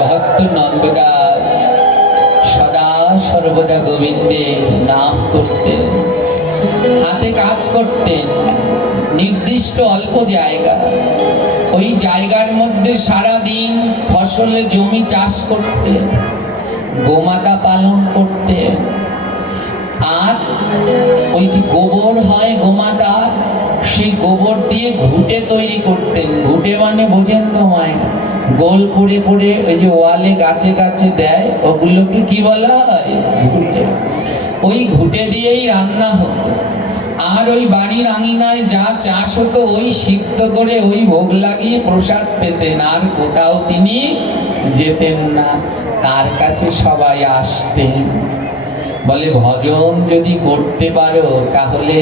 ভক্ত নন্দদাস সদা সর্বদা গোবিন্দের নাম করতেন, হাতে কাজ করতেন। নির্দিষ্ট অল্প জায়গা, ওই জায়গার মধ্যে সারা দিন ফসলে জমি চাষ করতেন, গোমাতা পালন করতেন। আর ওই যে গোবর হয় গোমাতা, সেই গোবর দিয়ে ঘুঁটে তৈরি করতেন। ঘুঁটে মানে বোঝেন তো মায়ের, গোল করে করে ওই যে ওয়ালে গাছে গাছে দেয়, ওগুলোকে কি বলা হয়? ঘুঁটে। ওই ঘুঁটে দিয়েই রান্না হতো। আর ওই বাড়ির আঙিনায় যা চাষ হতো ওই সিদ্ধ করে ওই ভোগ লাগিয়ে প্রসাদ পেতেন। আর কোথাও তিনি যেতেন না, তার কাছে সবাই আসতেন। বলে ভজন যদি করতে পারো তাহলে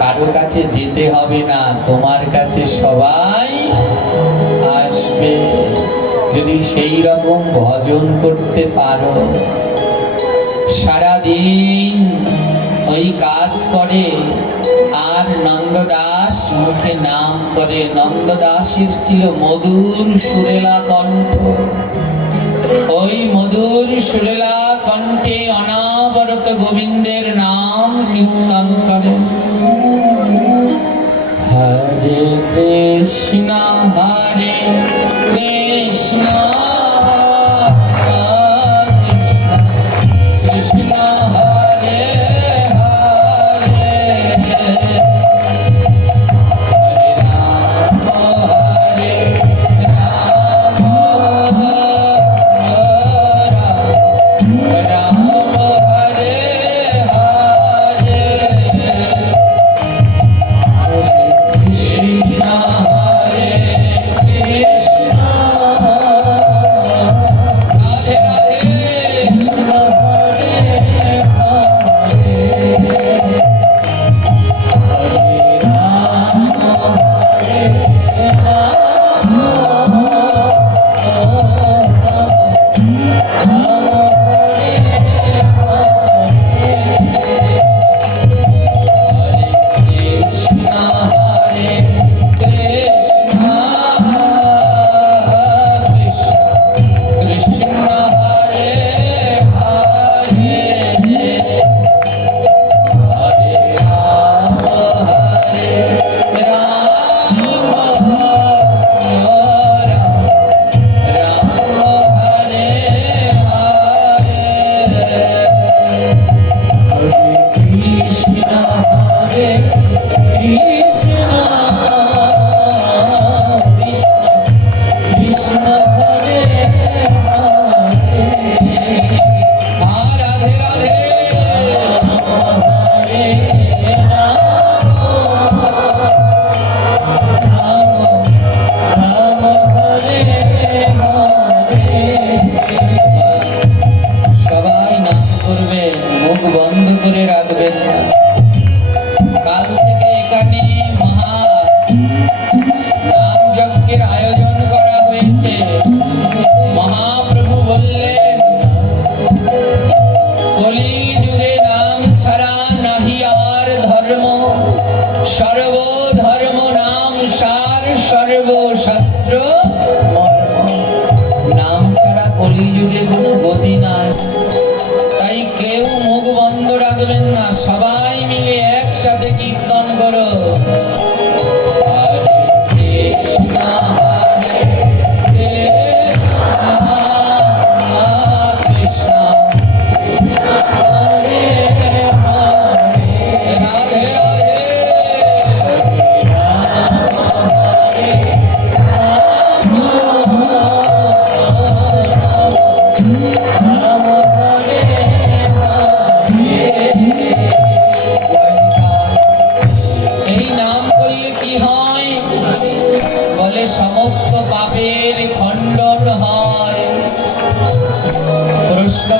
কারো কাছে যেতে হবে না, তোমার কাছে সবাই আসবে। যদি সেই রকম ভজন করতে পারো, সারাদিন ওই কাজ করে আর নন্দদাস মুখে নাম করে। নন্দদাসের ছিল মধুর সুরেলা কণ্ঠ। ওই মধুর সুরেলা কণ্ঠে অনাবরত গোবিন্দের নাম কীর্তন করে। হরে কৃষ্ণ হরে কৃষ্ণ কৃষ্ণ হরে হরে রাম হরে রাম রাম হরে হরে কৃষ্ণ হরে কৃষ্ণ রাধে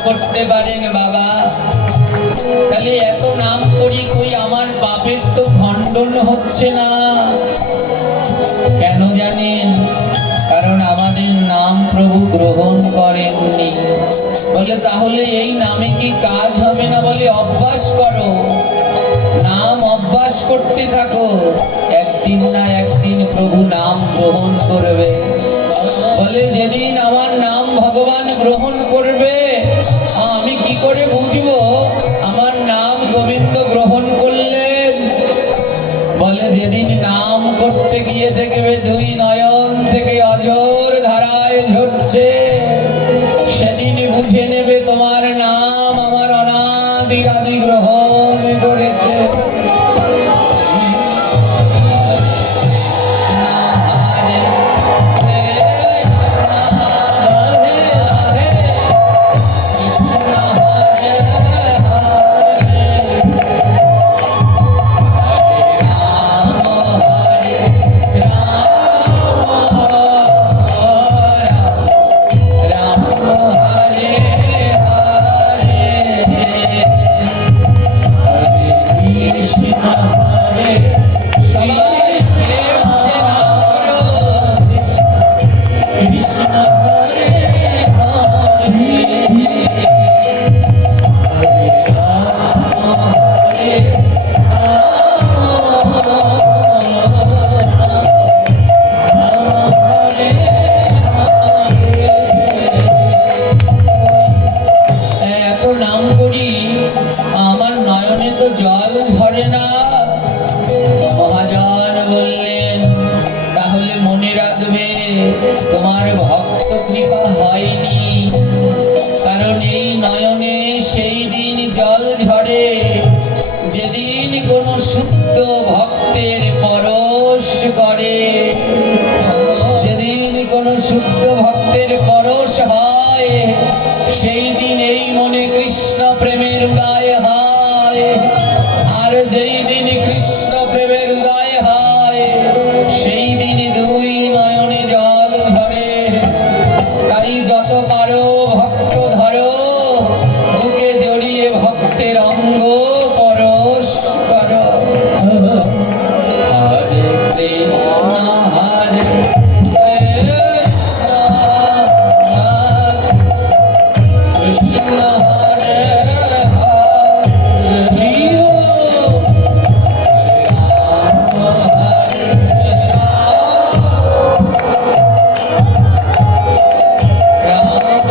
করতে পারেন বাবা, তাহলে এত নাম করি কই আমার পাপের তো খণ্ডন হচ্ছে না কেন জানেন? কারণ আমাদের নাম প্রভু গ্রহণ করেননি। বলে তাহলে এই নামে কি কাজ হবে না? বলে অভ্যাস করো, নাম অভ্যাস করতে থাকো, একদিন না একদিন প্রভু নাম গ্রহণ করবে। বলে যেদিন আমার নাম ভগবান গ্রহণ করবে? আমি কি করে বুঝবো আমার নাম গোবিন্দ গ্রহণ করলেন? বলে যেদিন নাম করতে গিয়ে দেখবে দুই নয়ন থেকে অজর ধারায় ঝরছে, সেদিন বুঝে নেবে তোমার নাম আমার অনাদি আদি গ্রহণ করেছে। এত নাম করি আমার নয়নে তো জল ধরে না। মহাজন বললেন তাহলে মনে রাখবে তোমার ভক্ত কৃপা হয়নি, কারণ এই নয়নে সেই দিন জল ঝরে যেদিন কোনো শুদ্ধ ভক্তের পরশ করে। যেদিন কোনো শুদ্ধ ভক্তের পরশ হয় সেই দিন এই মনে কৃষ্ণ প্রেমের উদয় হয়। আর যেই দিন কৃষ্ণ প্রেমের উদয় হয় সেই দিন দুই নয়নে জল ধরে। তাই যত পারো ভক্ত ধরো, বুকে জড়িয়ে ভক্তের অঙ্গ পরশ করো। হরে কৃষ্ণ হরে কৃষ্ণ হরে রাম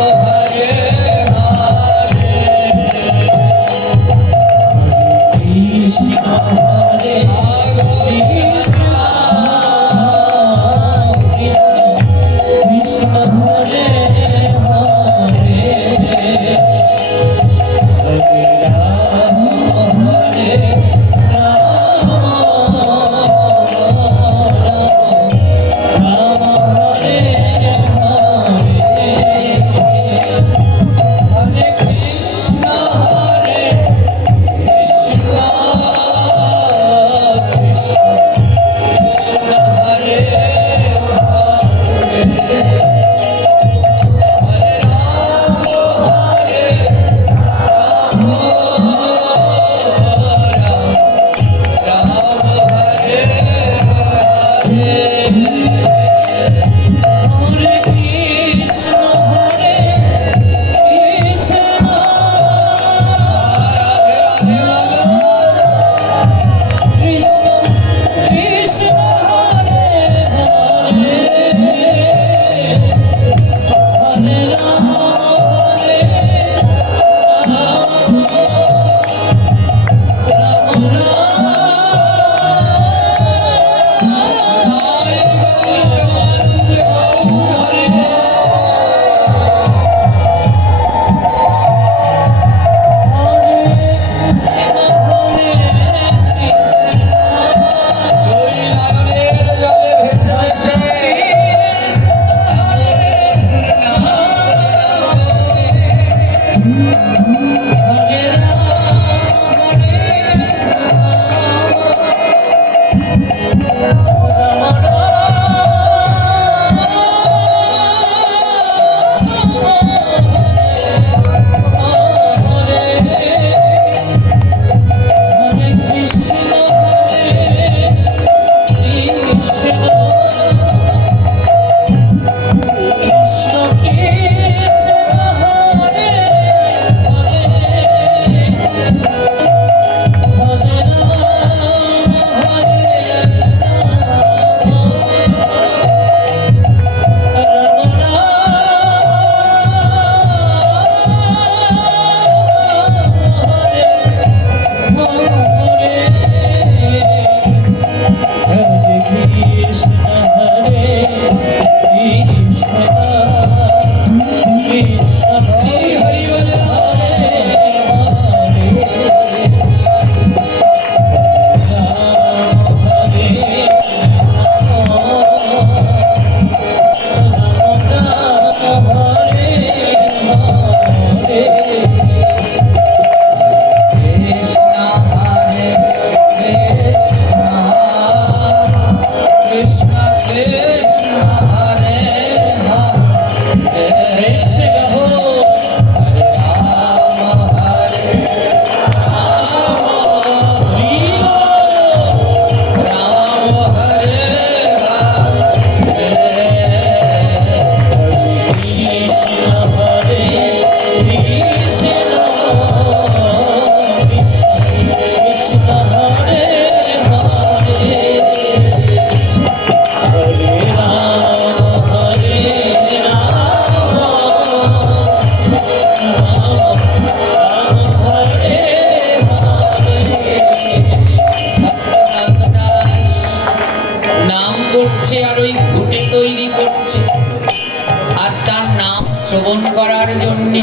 নাম শ্রবণ করার জন্য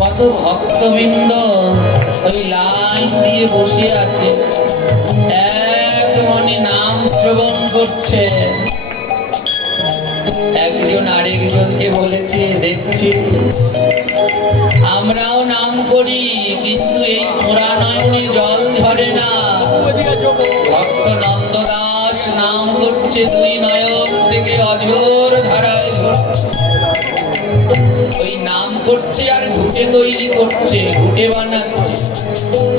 কত ভক্তবৃন্দ ওই লাইন দিয়ে বসে আছে, এক মনে নাম শ্রবণ করছে। একজন আরেকজনকে বলেছে, দেখছি আমরাও নাম করি, কিন্তু এই পোড়া নয়নে জল ঝরে না। ভক্ত নন্দদাস নাম করছে, দুই নয়ন থেকে অঝোর ধারায় ঝরছে। ওই নাম করছে আর ঘুটে তৈরি করছে, ঘুটে বানাচ্ছে।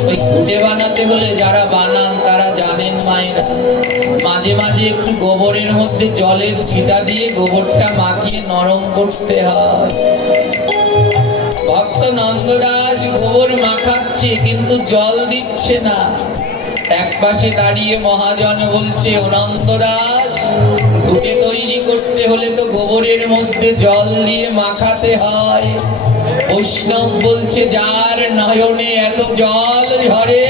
ওই ঘুটে বানাতে হলে যারা বানান তারা জানেন মায়েরা, মাঝে মাঝে একটু গোবরের মধ্যে জলের ছিটা দিয়ে গোবরটা মাখিয়ে নরম করতে হয়। ভক্ত নন্দদাস গোবর মাখাচ্ছে কিন্তু জল দিচ্ছে না। এক পাশে দাঁড়িয়ে মহাজন বলছে, ও নন্দদাস, ঘুটে তৈরি করতে হলে তো গোবরের মধ্যে জল দিয়ে মাখাতে হয়। বৈষ্ণব বলছে, যার নয়নে এত জল ঝরে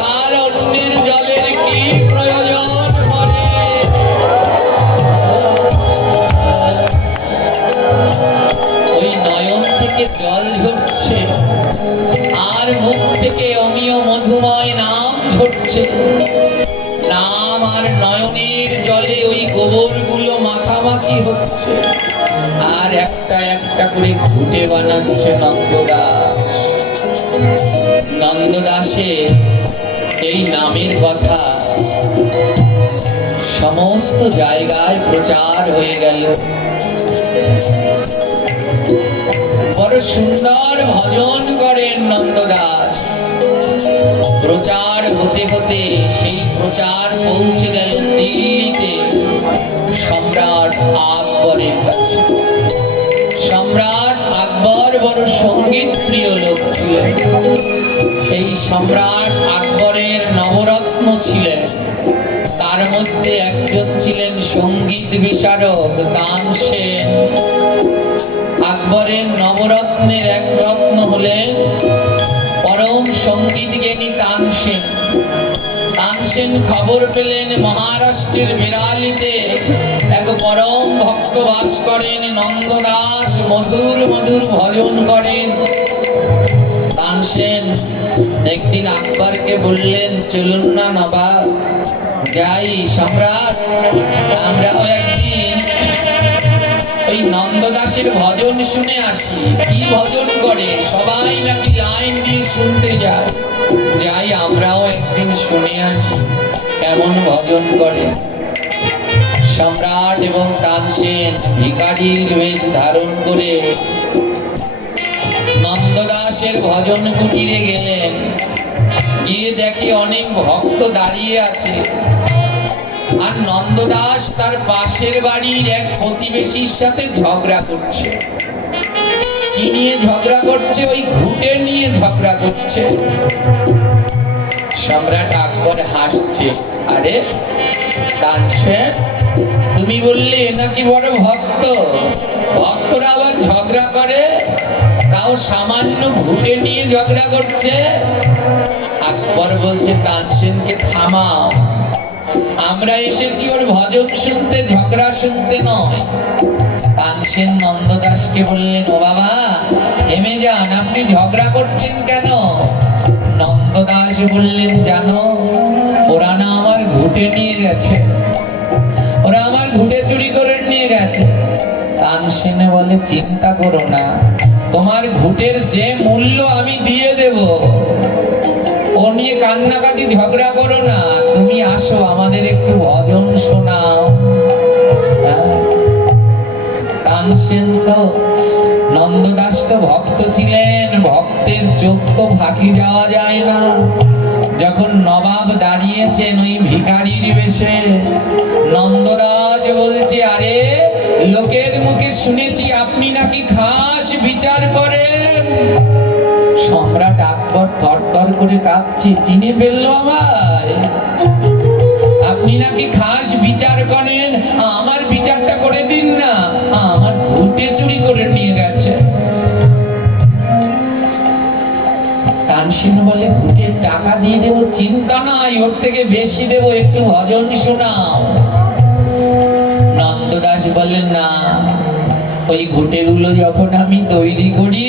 তার অন্যের জলের কি প্রয়োজন পড়ে? ওই নয়ন থেকে জল ঝরছে আর মুখ থেকে অমিয় মধুময় নাম ঝরছে। নাম আর নয়নের জলে ওই গোবরগুলো মাখামাখি হচ্ছে আর একটা একটা করে ঘুটে বানাচ্ছে নন্দদাস। নন্দদাসের এই নামের কথা সমস্ত জায়গায় প্রচার হয়ে গেল। বড় সুন্দর ভজন করেন নন্দদাস। প্রচার হতে হতে সেই প্রচার পৌঁছে গেল দিল্লিতে সম্রাট আকবরের কাছে। সম্রাট আকবর বড় সঙ্গীত প্রিয় লোক ছিলেন। সেই সম্রাট আকবরের নবরত্ন ছিলেন, তার মধ্যে একজন ছিলেন সঙ্গীত বিশারদ তানসেন। আকবরের নবরত্নের এক রত্ন হলেন পরম সঙ্গীত জ্ঞানী তানসেন। তানসেন খবর পেলেন মহারাষ্ট্রের বিরালিতে এক পরম ভক্ত বাস করেন, নন্দদাস মধুর মধুর ভজন করেন। তানসেন একদিন আকবরকে বললেন, চলুন না নবাব, যাই সম্রাট, আমরাও একদিন ওই নন্দদাসের ভজন শুনে আসি। কি ভজন করে, সবাই নাকি লাইন দিয়ে শুনতে যায়। যাই আমরাও একদিন শুনে আসি কেমন ভজন করে। সম্রাট এবং তানসেন ভিখারির বেশ ধারণ করে নন্দদাসের ভজন কুটিরে গেলেন। গিয়ে দেখে অনেক ভক্ত দাঁড়িয়ে আছে আর নন্দদাস তার পাশের বাড়ির এক প্রতিবেশীর সাথে ঝগড়া করছে। কি নিয়ে ঝগড়া করছে? ওই ঘুটে নিয়ে ঝগড়া করছে। সম্রাট আকবর হাসছে, আরে তানসেন, তুমি বললে নাকি বড় ভক্ত, ভক্তরা আবার ঝগড়া করে, তাও সামান্য ঘুটে নিয়ে ঝগড়া করছে। আকবর বলছে, তানসেনকে থামাও, আমরা এসেছি ওর ভজন শুনতে, ঝগড়া শুনতে নয়। তানসেন নন্দদাসকে বললেন, ও বাবা থেমে যান, আপনি ঝগড়া করছেন কেন? নন্দদাস বললেন, জানো ওরা না আমার ঘুটে নিয়ে গেছে, ওরা আমার ঘুটে চুরি করে নিয়ে গেছে। তানসেন বলে, চিন্তা করো না, তোমার ঘুটের যে মূল্য আমি দিয়ে দেব, ও নিয়ে কান্নাকাটি ঝগড়া করো না, তুমি আসো আমাদের একটু ভজন শোনাও। তানসেন তো, নন্দদাস তো ভক্ত ছিলেন, ভক্তের চোখ তো ফাঁকি যাওয়া যায় না। যখন নবাব দাঁড়িয়েছেন ওই ভিখারির বেশে, নন্দদাস বলছে, আরে লোকের মুখে শুনেছি আপনি নাকি খাস বিচার করেন। সম্রাট আকবর থরথর করে কাঁপছে, চিনে ফেললো আমায়। আপনি নাকি খাস বিচার করেন, আমার বিচারটা করে দিন না, আমার ঘুটে চুরি করে নিয়ে গেছে। তানসেন বলে, ঘুটের টাকা দিয়ে দেবো, চিন্তা নাই, ওর থেকে বেশি দেবো, একটু ভজন শোনাও। নন্দদাস বললেন, না, ওই ঘুঁটেগুলো যখন আমি তৈরি করি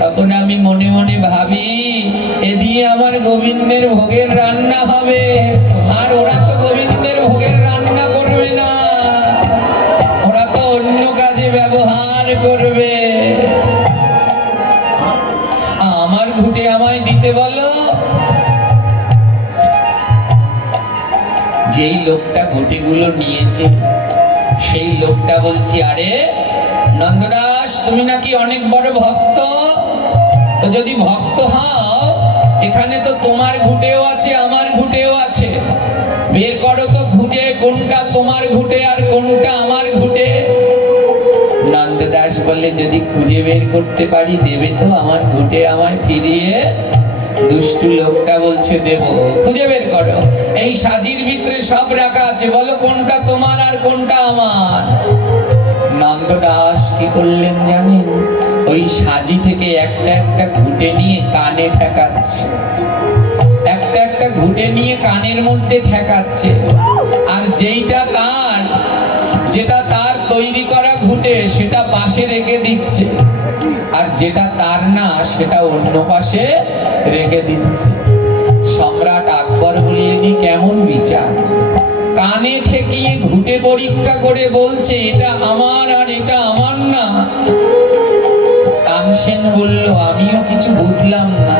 তখন আমি মনে মনে ভাবি এ দিয়ে আমার গোবিন্দের ভোগের রান্না হবে। আর ওরা তো গোবিন্দের ভোগের রান্না করবে না, ওরা তো অন্য কাজে ব্যবহার করবে। আমার ঘুঁটে আমায় দিতে বলো। যেই লোকটা ঘুঁটেগুলো নিয়েছে সেই লোকটা বলছে, আরে নন্দদাস, তুমি নাকি অনেক বড় ভক্ত, তো যদি ভক্ত হও এখানে তো তোমার ঘুঁটেও আছে আমার ঘুঁটেও আছে, বের করো তো খুঁজে কোনটা তোমার ঘুঁটে আর কোনটা আমার ঘুঁটে। নন্দদাস বলে, যদি খুঁজে বের করতে পারি দেবে তো আমার ঘুঁটে আমায় ফিরিয়ে? দুষ্টু লোকটা বলছে, দেব, খুঁজে বের করো, এই সাজির ভিতরে সব রাখা আছে, বলো কোনটা তোমার আর কোনটা আমার। নন্দদাস কি করলেন জানেন? ওই সাজি থেকে একটা একটা ঘুঁটে নিয়ে কানে ঠেকাচ্ছে, একটা একটা ঘুঁটে নিয়ে কানের মধ্যে ঠেকাচ্ছে। আর যেটা তার তৈরি করা ঘুঁটে সেটা পাশে রেখে দিচ্ছে, আর যেটা তার না সেটা অন্য পাশে রেখে দিচ্ছে। সম্রাট আকবর বললেন, কেমন বিচার! কানে ঠেকিয়ে ঘুঁটে পরীক্ষা করে বলছে এটা আমার আর এটা আমার না। তানসেন বলল, আমিও কিছু বুঝলাম না,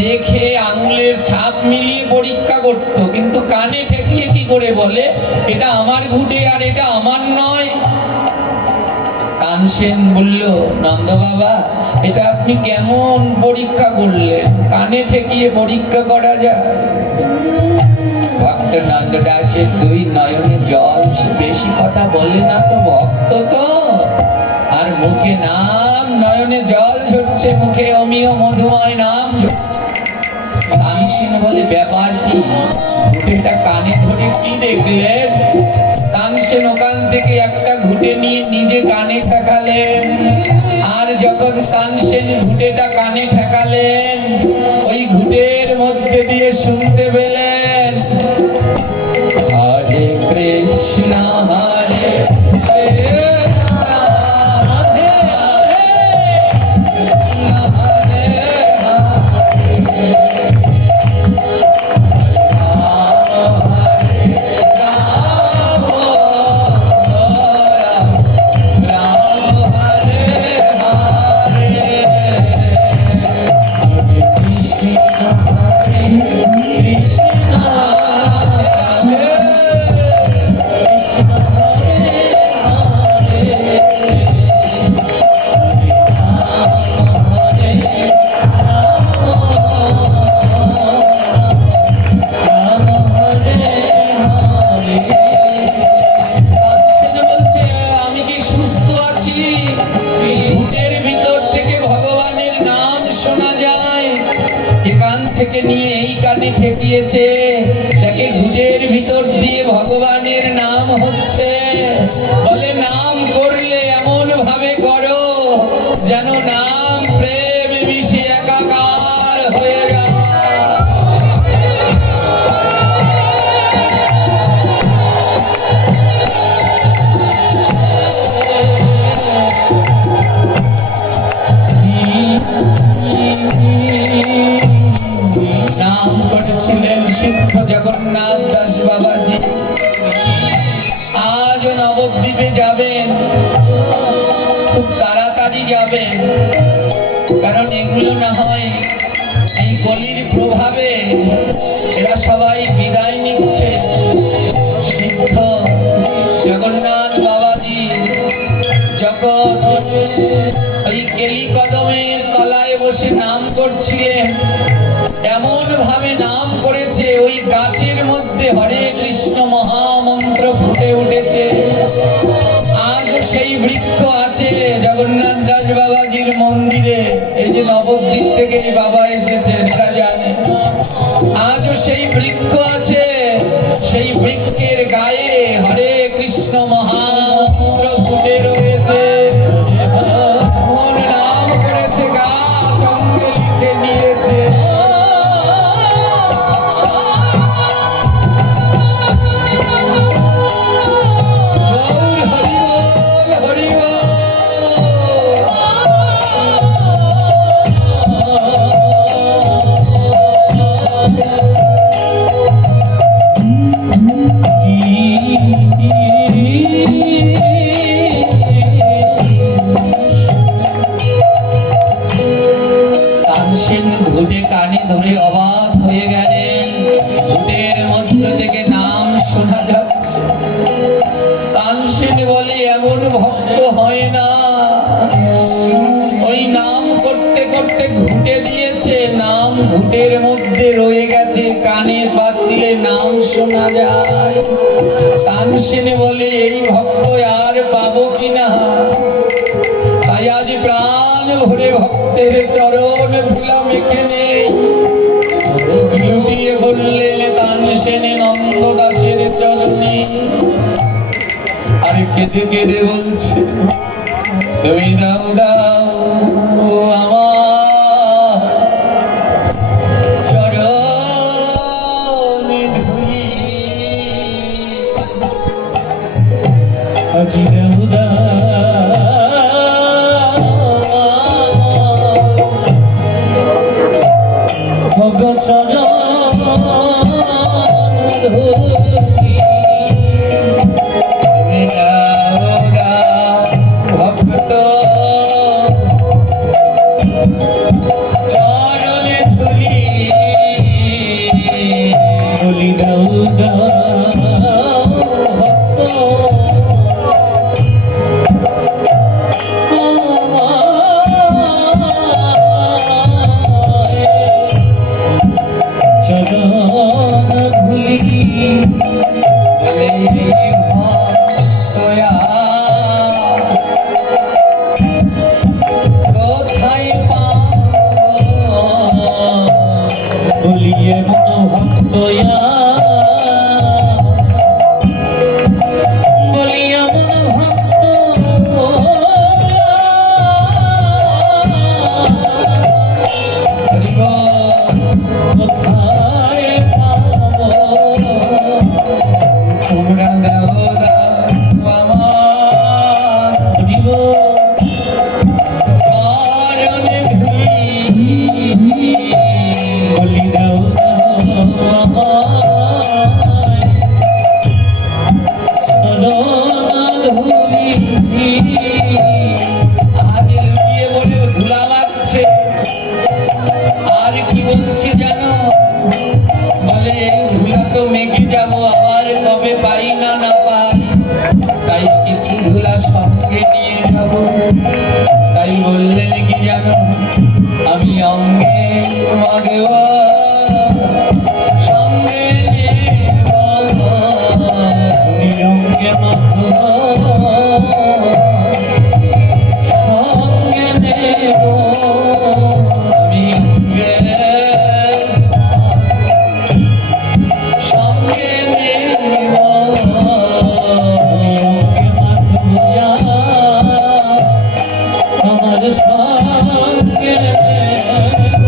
দেখে আঙুলের ছাপ মিলিয়ে পরীক্ষা করতো, কিন্তু কানে ঠেকিয়ে কি করে বলে এটা আমার ঘুঁটে আর এটা আমার নয়? তানসেন বলল, নন্দ বাবা, এটা আপনি কেমন পরীক্ষা করলেন? কানে ঠেকিয়ে পরীক্ষা করা যায়? ভক্ত নন্দদাসের দুই নয়নে জল, বেশি কথা বলে না তো, ভক্ত তো, আর মুখে নাম, নয়নে জল ঝরছে, মুখে অমিয় মধুময় নাম ঝরছে। তানসেন বলে, ব্যাপার কি? ঘুঁটেটা কানে ধরে কি দেখলেন? তানসেন ওখান থেকে একটা ঘুঁটে নিয়ে নিজে কানে ঠেকালেন। আর যখন তানসেন ঘুঁটেটা কানে ঠেকালেন, ওই ঘুঁটের মধ্যে দিয়ে শুনতে পেলেন, হরে কৃষ্ণ হরে কৃষ্ণ হরে কৃষ্ণ হরে থেকে নিয়ে এই কানে ঠেকিয়েছে, দেখে ঘুঁটের ভিতর দিয়ে ভগবানের নাম হচ্ছে। বলে, নাম করলে এমন ভাবে করো যেন নাম প্রেম মিশে একাকার হয়ে যায়। নাম করেছিলেন সিদ্ধ জগন্নাথ দাস বাবাজি। আজ নবদ্বীপে যাবেন, খুব তাড়াতাড়ি যাবেন, কারণ এগুলো না হয় এই গলির প্রভাবে এরা সবাই বিদায় নিচ্ছে। সিদ্ধ জগন্নাথ বাবাজি যখন ওই কেলি কদমের তলায় বসে নাম করছিলেন, এমন ভাবে নাম করেছে ওই গাছের মধ্যে হরে কৃষ্ণ মহামন্ত্র ফুটে উঠেছে। আজ সেই বৃক্ষ আছে জগন্নাথ দাস বাবাজির মন্দিরে। এই যে নবদ্বীপ থেকে বাবা এসেছেন এরা জানে, আজও সেই বৃক্ষ আছে। সেই বৃক্ষের গায়ে হরে কৃষ্ণ মহামন্ত্র ফুটে রয়েছে। নাম করেছে, গাছ অঙ্গে লিখে নিয়েছে। হরি বল, হরি বল। ধরে অবাক হয়ে গেলেন। ঘুটের মধ্য থেকে নাম শোনা যাচ্ছে। তানসেন বলে, এমন ভক্ত হয় না। ওই নাম করতে করতে ঘুটে দিয়েছে, নাম ঘুটের মধ্যে রয়ে গেছে, কানে বাজলে নাম শোনা যায়। তানসেন বলে, এই ভক্ত আর পাবো কিনা। তাই আজ প্রাণ ভরে ভক্তের চরণ ধুলা মেখে নেই। লুটিয়ে বললেন তানসেন নন্দ দাসের চরণে। আর কেঁদে কেঁদে বলছে, তুমি দাও দাও ও আমার চরণে ধুলি। আজি দাও দাও ভগ চরণ ধুলি। তুমি দাও দাও ভক্ত চরণে ধুলি। বলি দাও দাও ভক্ত চরণ ধুলি। কোথায় পাবো বলিয়ে মন ভক্তয়া বলিয়া মন ভক্ত কোথায় পাবো। তোমরা দাও দাও আমার দিব চরণে ধুলি। বলি দাও চরণ ধুলি। আজ লুকিয়ে বলে ধুলা মারছে। আর কি বলছি জানো, বলে এই ধুলা তো মেঘে যাব, আবার কবে পাই না না পাই, তাই কিছু ধুলা সঙ্গে নিয়ে যাব। তাই বললেন কি জানো, আমি অঙ্গে মাগব সঙ্গে নেব। নিয়ঙ্গে মাথ সঙ্গে নেব। আমি অঙ্গে সঙ্গে নেব। নিয়ঙ্গে মাথ লইয়া আমার সঙ্গে নেব।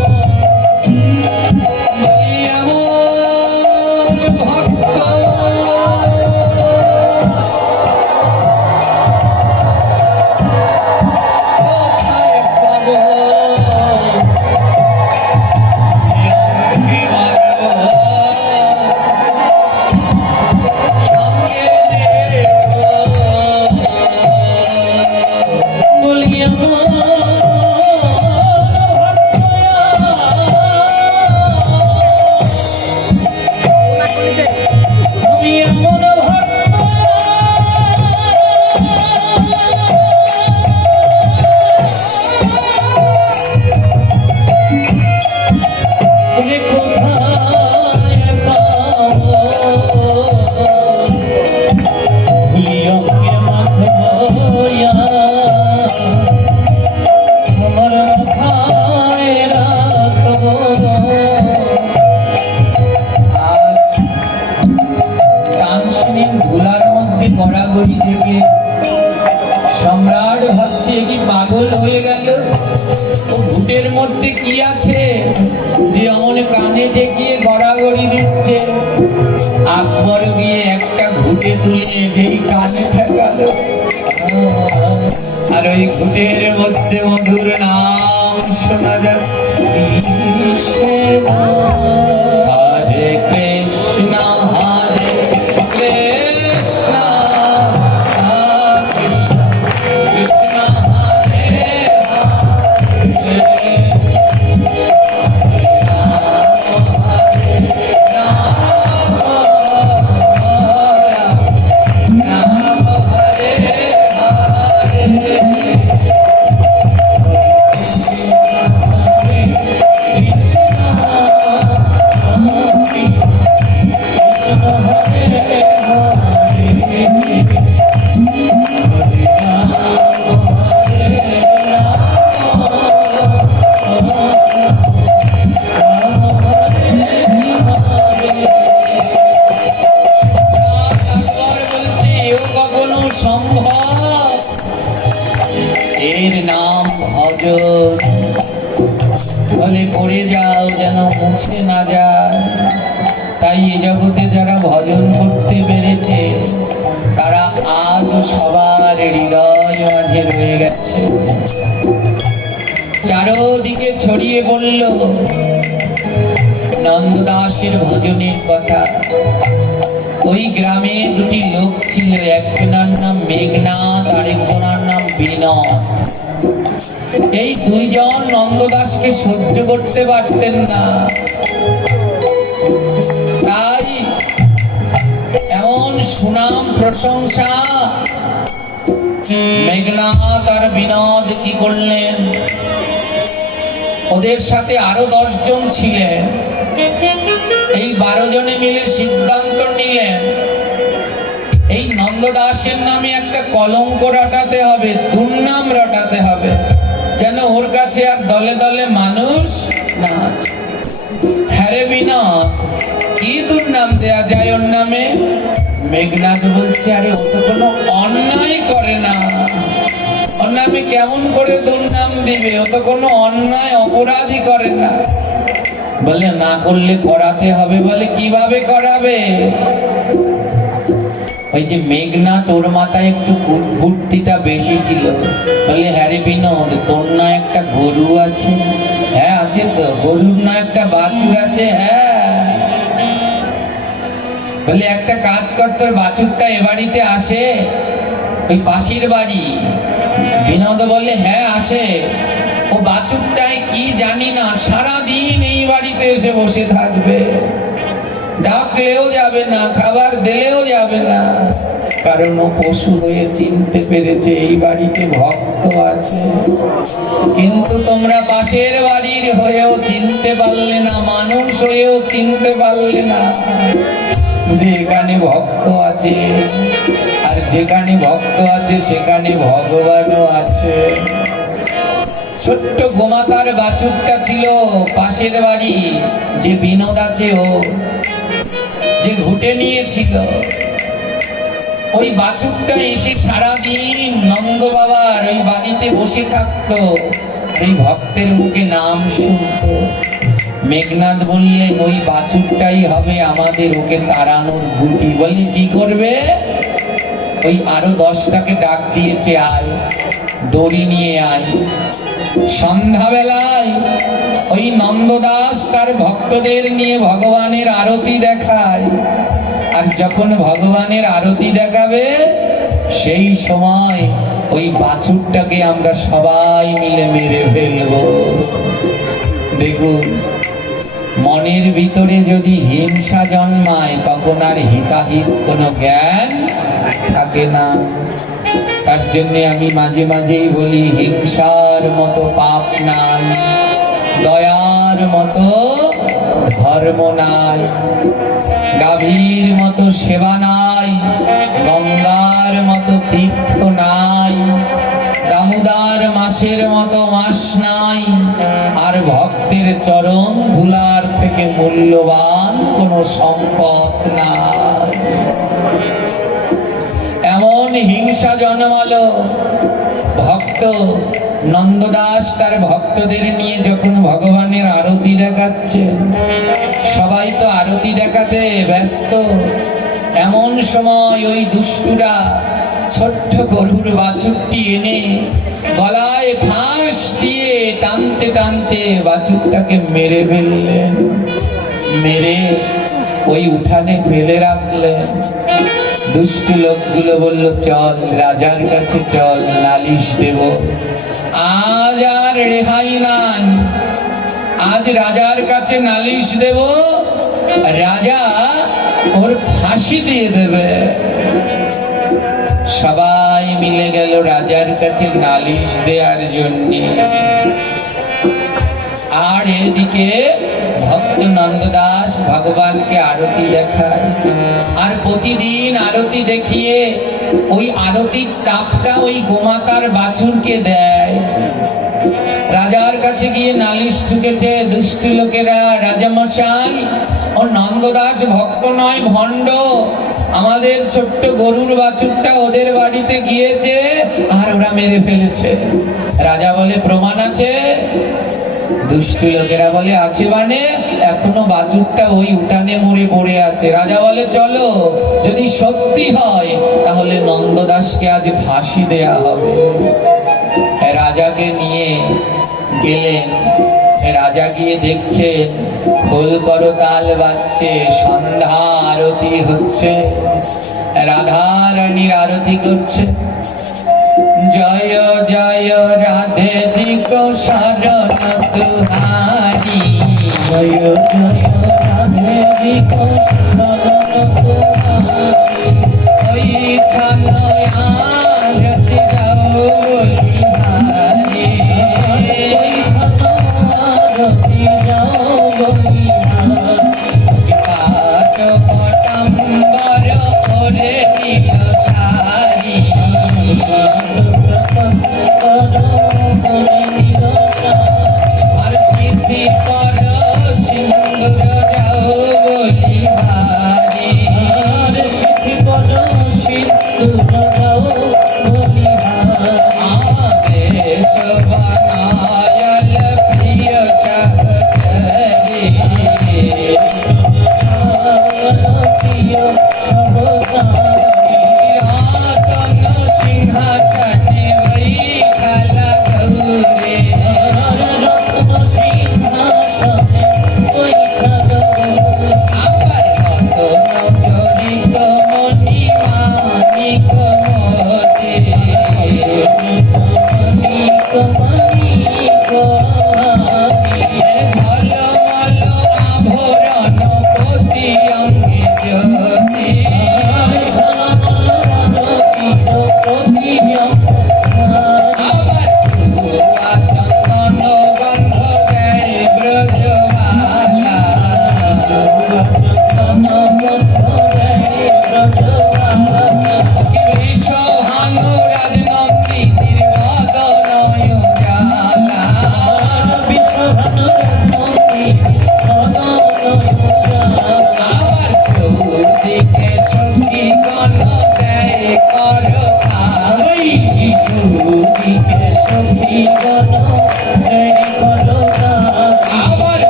বলি এমন ভক্ত কোথায় পাবো। অঙ্গে মাগব সঙ্গে নেব। বলি আমার আমি এমন ভক্ত তুমি কোথায় পাবো। ভুলি অঙ্গে মাথ লইয়া আমার মাথায় রাখবো। আজ তানসেনের ধুলার মধ্যে গড়াগড়ি দেখে সম্রাট ভাবছে কি পাগল হয়ে গেল। ও ঘুটের মধ্যে কি আছে যে অমন কানে ঠেকিয়ে গড়াগড়ি দিচ্ছে। আকবর গিয়ে একটা ঘুটে তুলে এই কানে ঠেকালো। আর ওই ঘুটের মধ্যে মধুর নাম শোনা যাচ্ছে। হরে কৃষ্ণ হরে কৃষ্ণ কৃষ্ণ কৃষ্ণ হরে হরে গোবিন্দের নাম ভজ, বলে করে যাও যেন মুছে না যায়। তাই এ জগতে যারা ভজন করতে পেরেছে তারা আজ সবার হৃদয় মাঝে রয়ে গেছে। চারদিকে ছড়িয়ে পড়ল নন্দদাসের ভজনের কথা। ওই গ্রামে দুটি লোক ছিল, একজনের নাম মেঘনাথ, আরেকজনের নাম বিনোদ। এই দুইজন নন্দদাসকে সহ্য করতে পারতেন না, তাই এমন সুনাম প্রশংসা মেঘনাথ আর বিনোদ কি করলেন, ওদের সাথে আরো 10 জন ছিলেন। এই 12 জনে মিলে সিদ্ধান্ত নিলেন এই নন্দদাসের নামে একটা কলঙ্ক রটাতে হবে, দুর্নাম রটাতে হবে, যেন ওর কাছে আর দলে দলে মানুষ না আছে। হ্যাঁ রে বিনোদ, কি দুর্নাম দেয়া যায় ওর নামে? মেঘনাথ বলছে, আরে ও তো কোনো অন্যায় করে না, ওর নামে কেমন করে দুর্নাম দিবে? ও তো কোনো অন্যায় অপরাধী করে না। বলে না করলে করাতে হবে। বলে কিভাবে করাবে? ওই যে মেঘনাথ, ওর মাথায় একটু বুদ্ধিটা বেশি ছিল। বলে হ্যাঁ রে বিনোদ, তোর না একটা গরু আছে? হ্যাঁ আছে তো। গরুর না একটা বাছুর আছে? হ্যাঁ। বলে একটা কাজ কর, তোর বাছুরটা এ বাড়িতে আসে, ওই পাশের বাড়ি। বিনোদ বলে হ্যাঁ আসে। ও বাছুরটায় কি জানি না, সারাদিন এই বাড়িতে এসে বসে থাকবে, ডাকলেও যাবে না, খাবার দিলেও যাবে না, কারণ ও পশু হয়ে চিনতে পেরেছে এই বাড়িতে ভক্ত আছে। কিন্তু তোমরা পাশের বাড়ির হয়েও চিনতে পারলে না, মানুষ হয়েও চিনতে পারলে না যে এখানে ভক্ত আছে, আর যেখানে ভক্ত আছে সেখানে ভগবানও আছে। ছোট্ট গোমাতার বাছুরটা ছিল পাশের বাড়ি, যে বিনোদ আছে ও যে ঘুটে নিয়েছিল, ওই বাছুরটা এসে সারাদিন নন্দ বাবার ওই বাড়িতে বসে থাকতো, এই ভক্তের মুখে নাম শুনতো। মেঘনাথ বললেন ওই বাছুরটাই হবে আমাদের, ওকে তাড়ানোর গুটি। বলি কি করবে? ওই আরো 10টাকে ডাক দিয়েছে, আয় দড়ি নিয়ে আয়। সন্ধ্যাবেলায় ওই নন্দদাস তার ভক্তদের নিয়ে ভগবানের আরতি দেখায়, আর যখন ভগবানের আরতি দেখাবে সেই সময় ওই বাছুরটাকে আমরা সবাই মিলে মেরে ফেলব। দেখুন, মনের ভিতরে যদি হিংসা জন্মায় তখন আর হিতাহিত কোনো জ্ঞান থাকে না। তার জন্য আমি মাঝে মাঝেই বলি, হিংসার মতো পাপ নাই, দয়ার মতো ধর্ম নাই, গাভীর মতো সেবা নাই, গঙ্গার মতো তীর্থ নাই, দামোদর মাসের মতো মাস নাই, আর ভক্তের চরণ ধুলার থেকে মূল্যবান কোনো সম্পদ নাই। এমন হিংসা জন্মালো। ভক্ত নন্দদাস তার ভক্তদের নিয়ে যখন ভগবানের আরতি দেখাচ্ছে, সবাই তো আরতি দেখাতে ব্যস্ত, এমন সময় ওই দুষ্টুরা ছোট্ট গরুর বাছুরটি এনে গলায় ফাঁস দিয়ে টানতে টানতে বাছুরটাকে মেরে ফেললেন। মেরে ওই উঠানে ফেলে রাখলেন। দুষ্টু লোকগুলো বলল, চল রাজার কাছে চল, নালিশ দেব। আজ আর রেহাই নাই, আজ রাজার কাছে নালিশ দেব, রাজা ওর ফাঁসি দিয়ে দেবে। সবাই মিলে গেল রাজার কাছে নালিশ দেওয়ার জন্য। আর এদিকে ভক্ত নন্দদাস ভগবানকে আরতি দেখায়, আর প্রতিদিন আরতি দেখিয়ে ওই আরতির তাপটা ওই গোমাতার বাছুরকে দেয়। রাজার কাছে গিয়ে নালিশ ঠুকেছে, দুষ্টু লোকেরা, রাজামশাই ও নন্দদাস ভক্ত নয়, ভণ্ড। আমাদের ছোট্ট গরুর বাছুরটা ওদের বাড়িতে গিয়েছে আর ওরা মেরে ফেলেছে। রাজা বলে প্রমাণ আছে? দুষ্টু লোকেরা বলে আছে মানে? এখনো বাছুরটা ওই উঠানে মরে পড়ে আছে। রাজা বলে চলো, যদি সত্যি হয় তাহলে নন্দদাসকে আজ ফাঁসি দেয়া হবে। রাজাকে নিয়ে গেলেন। রাজা গিয়ে দেখছে খোল করতাল বাজছে, সন্ধ্যা আরতি হচ্ছে, রাধা রানীর আরতি করছে। জয় জয় রাধে জি কো শরণ তুহারি, জয় জয় রাধে জি কো শরণ তুহারি। ওই ছানো আরতি যাও বলি হারি, ওই ছানো আরতি যাও বলি হারি। পাট পটম্বর ওরে নীল শাড়ি, আর সিদ্ধি কর সিংহ যাও বলি হারি। आदेश बनायल प्रिय सहचरी, पुरातन सिंहासन बैठल गौरी।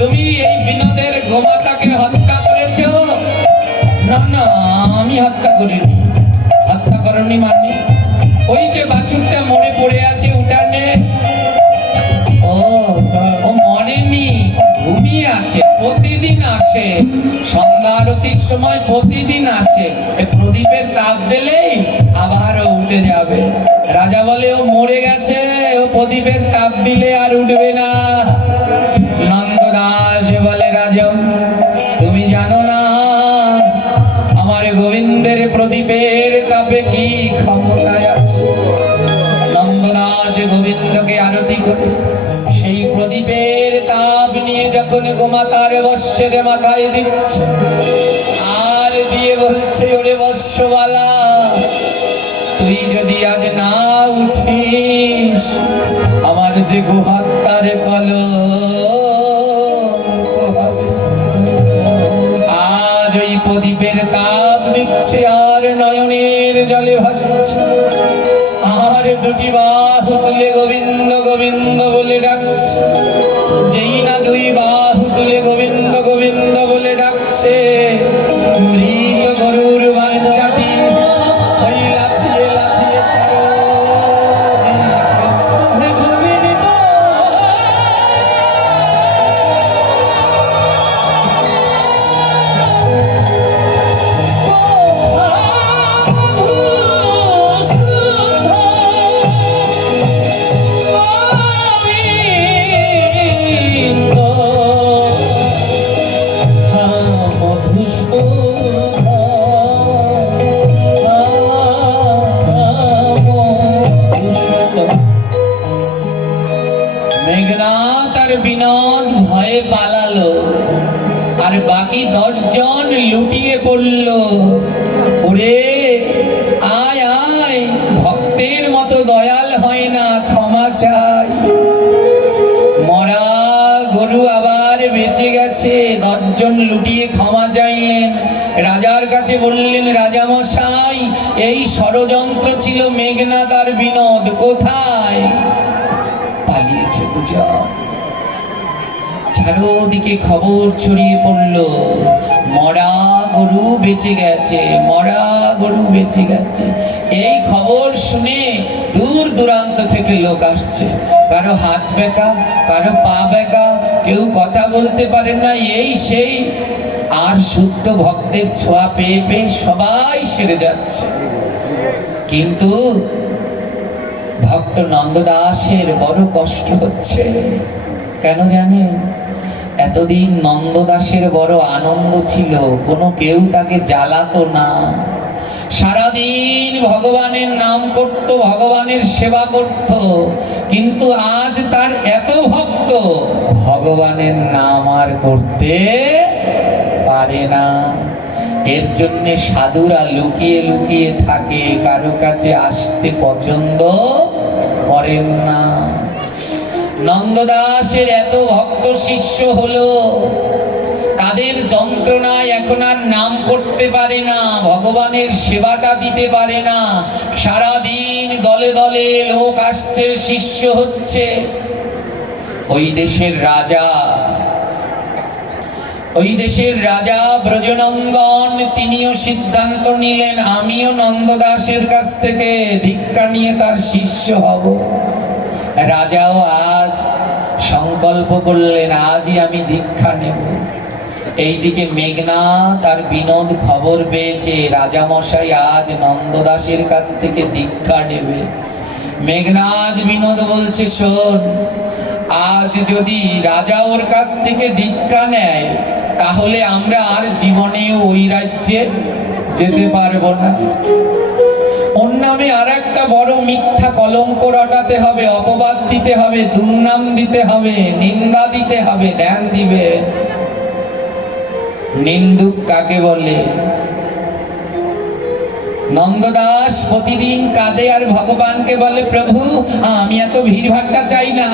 তুমি এই বিনোদের গোমাতাকে হত্যা করেছো? না না, আমি হত্যা করিনি। হত্যা করনি মানে? ওই যে বাছুরটা মরে পড়ে আছে উঠানে, ও ও মরেনি, ঘুমিয়ে আছে। প্রতিদিন আসে সন্ধ্যা আরতির সময়, প্রতিদিন আসে। এ প্রদীপের তাপ দিলেই আবার ও উঠে যাবে। রাজা বলে ও মরে গেছে, ও প্রদীপের তাপ দিলে আর উঠবে না। নন্দদাস বলে রাজা, তুমি জানো না আমার গোবিন্দের প্রদীপের তাপে কি ক্ষমতায় আছে। নন্দদাস গোবিন্দকে আরতি করে সেই প্রদীপের তাপ নিয়ে যখন গোমাতার বৎসের মাথায় দিচ্ছে, আর দিয়ে বলছে, ওরে বৎসবালা, তুই যদি আজ না উঠিস, আমার যে গোহত্যার আজ ওই প্রদীপের তাপ দিচ্ছে আর নয়নের জলে ভাসছে, আর দুটি বাহু তুলে গোবিন্দ গোবিন্দ বলে ডাকছে। যেই না দুই বাহু তুলে গোবিন্দ গোবিন্দ বলে ডাকছে, মৃত গরুর বাচ্চাটি ওই লাফিয়ে লাফিয়ে ছাড়ো। মেঘনাথ আর বিনোদ ভয়ে পালালো, আর বাকি 10 জন লুটিয়ে পড়লো। ওরে আয় আয়, ভক্তের মতো দয়াল হয় না, ক্ষমা চাই। মরা গরু আবার বেঁচে গেছে। 10 জন লুটিয়ে ক্ষমা চাইলেন, রাজার কাছে বললেন, রাজামশাই এই ষড়যন্ত্র ছিল মেঘনাথ আর বিনোদ, কোথায় পালিয়েছে দুজন। চারোদিকে খবর ছড়িয়ে পড়লো, মরা গরু বেঁচে গেছে, মরা গরু বেঁচে গেছে। এই খবর শুনে দূর দূরান্ত থেকে লোক আসছে, কারো হাত বেঁকা, কারো পা বেঁকা, কেউ কথা বলতে পারে না, এই সেই। আর শুদ্ধ ভক্তের ছোঁয়া পেয়ে পেয়ে সবাই সেরে যাচ্ছে। কিন্তু ভক্ত নন্দদাসের বড় কষ্ট হচ্ছে। কেন জানেন? এতদিন নন্দদাসের বড় আনন্দ ছিল, কোনো কেউ তাকে জ্বালাতো না। সারাদিন ভগবানের নাম করত, ভগবানের সেবা করত, কিন্তু আজ তার এত ভক্ত, ভগবানের নাম আর করতে পারে না। এর জন্য সাধুরা লুকিয়ে লুকিয়ে থাকে, কারো কাছে আসতে পছন্দ করেন না। নন্দদাসের এত ভক্ত শিষ্য হলো, তাদের যন্ত্রণায় এখন আর নাম করতে পারে না, ভগবানের সেবাটা দিতে পারে না। সারাদিন দলে দলে লোক আসছে, শিষ্য হচ্ছে। ওই দেশের রাজা ব্রজনন্দন, তিনিও সিদ্ধান্ত নিলেন, আমিও নন্দদাসের কাছ থেকে দীক্ষা নিয়ে তার শিষ্য হব। রাজাও আজ সংকল্প করলেন, আজই আমি দীক্ষা নেব। এইদিকে মেঘনাথ আর বিনোদ খবর পেয়েছে রাজামশাই আজ নন্দদাসের কাছ থেকে দীক্ষা নেবে। মেঘনাথ বিনোদ বলছে, শোন, আজ যদি রাজা ওর কাছ থেকে দীক্ষা নেয়, তাহলে আমরা আর জীবনে ওই রাজ্যে যেতে পারবো না। ওর নামে আর একটা বড় মিথ্যা কলঙ্ক রটাতে হবে, অপবাদ দিতে হবে, দুর্নাম দিতে হবে, নিন্দা দিতে হবে। ধ্যান দিবে, নিন্দুক কাকে বলে? নন্দদাস প্রতিদিন কাঁদে আর ভগবানকে বলে, প্রভু আমি এত ভিড়ভাট্টা চাই না,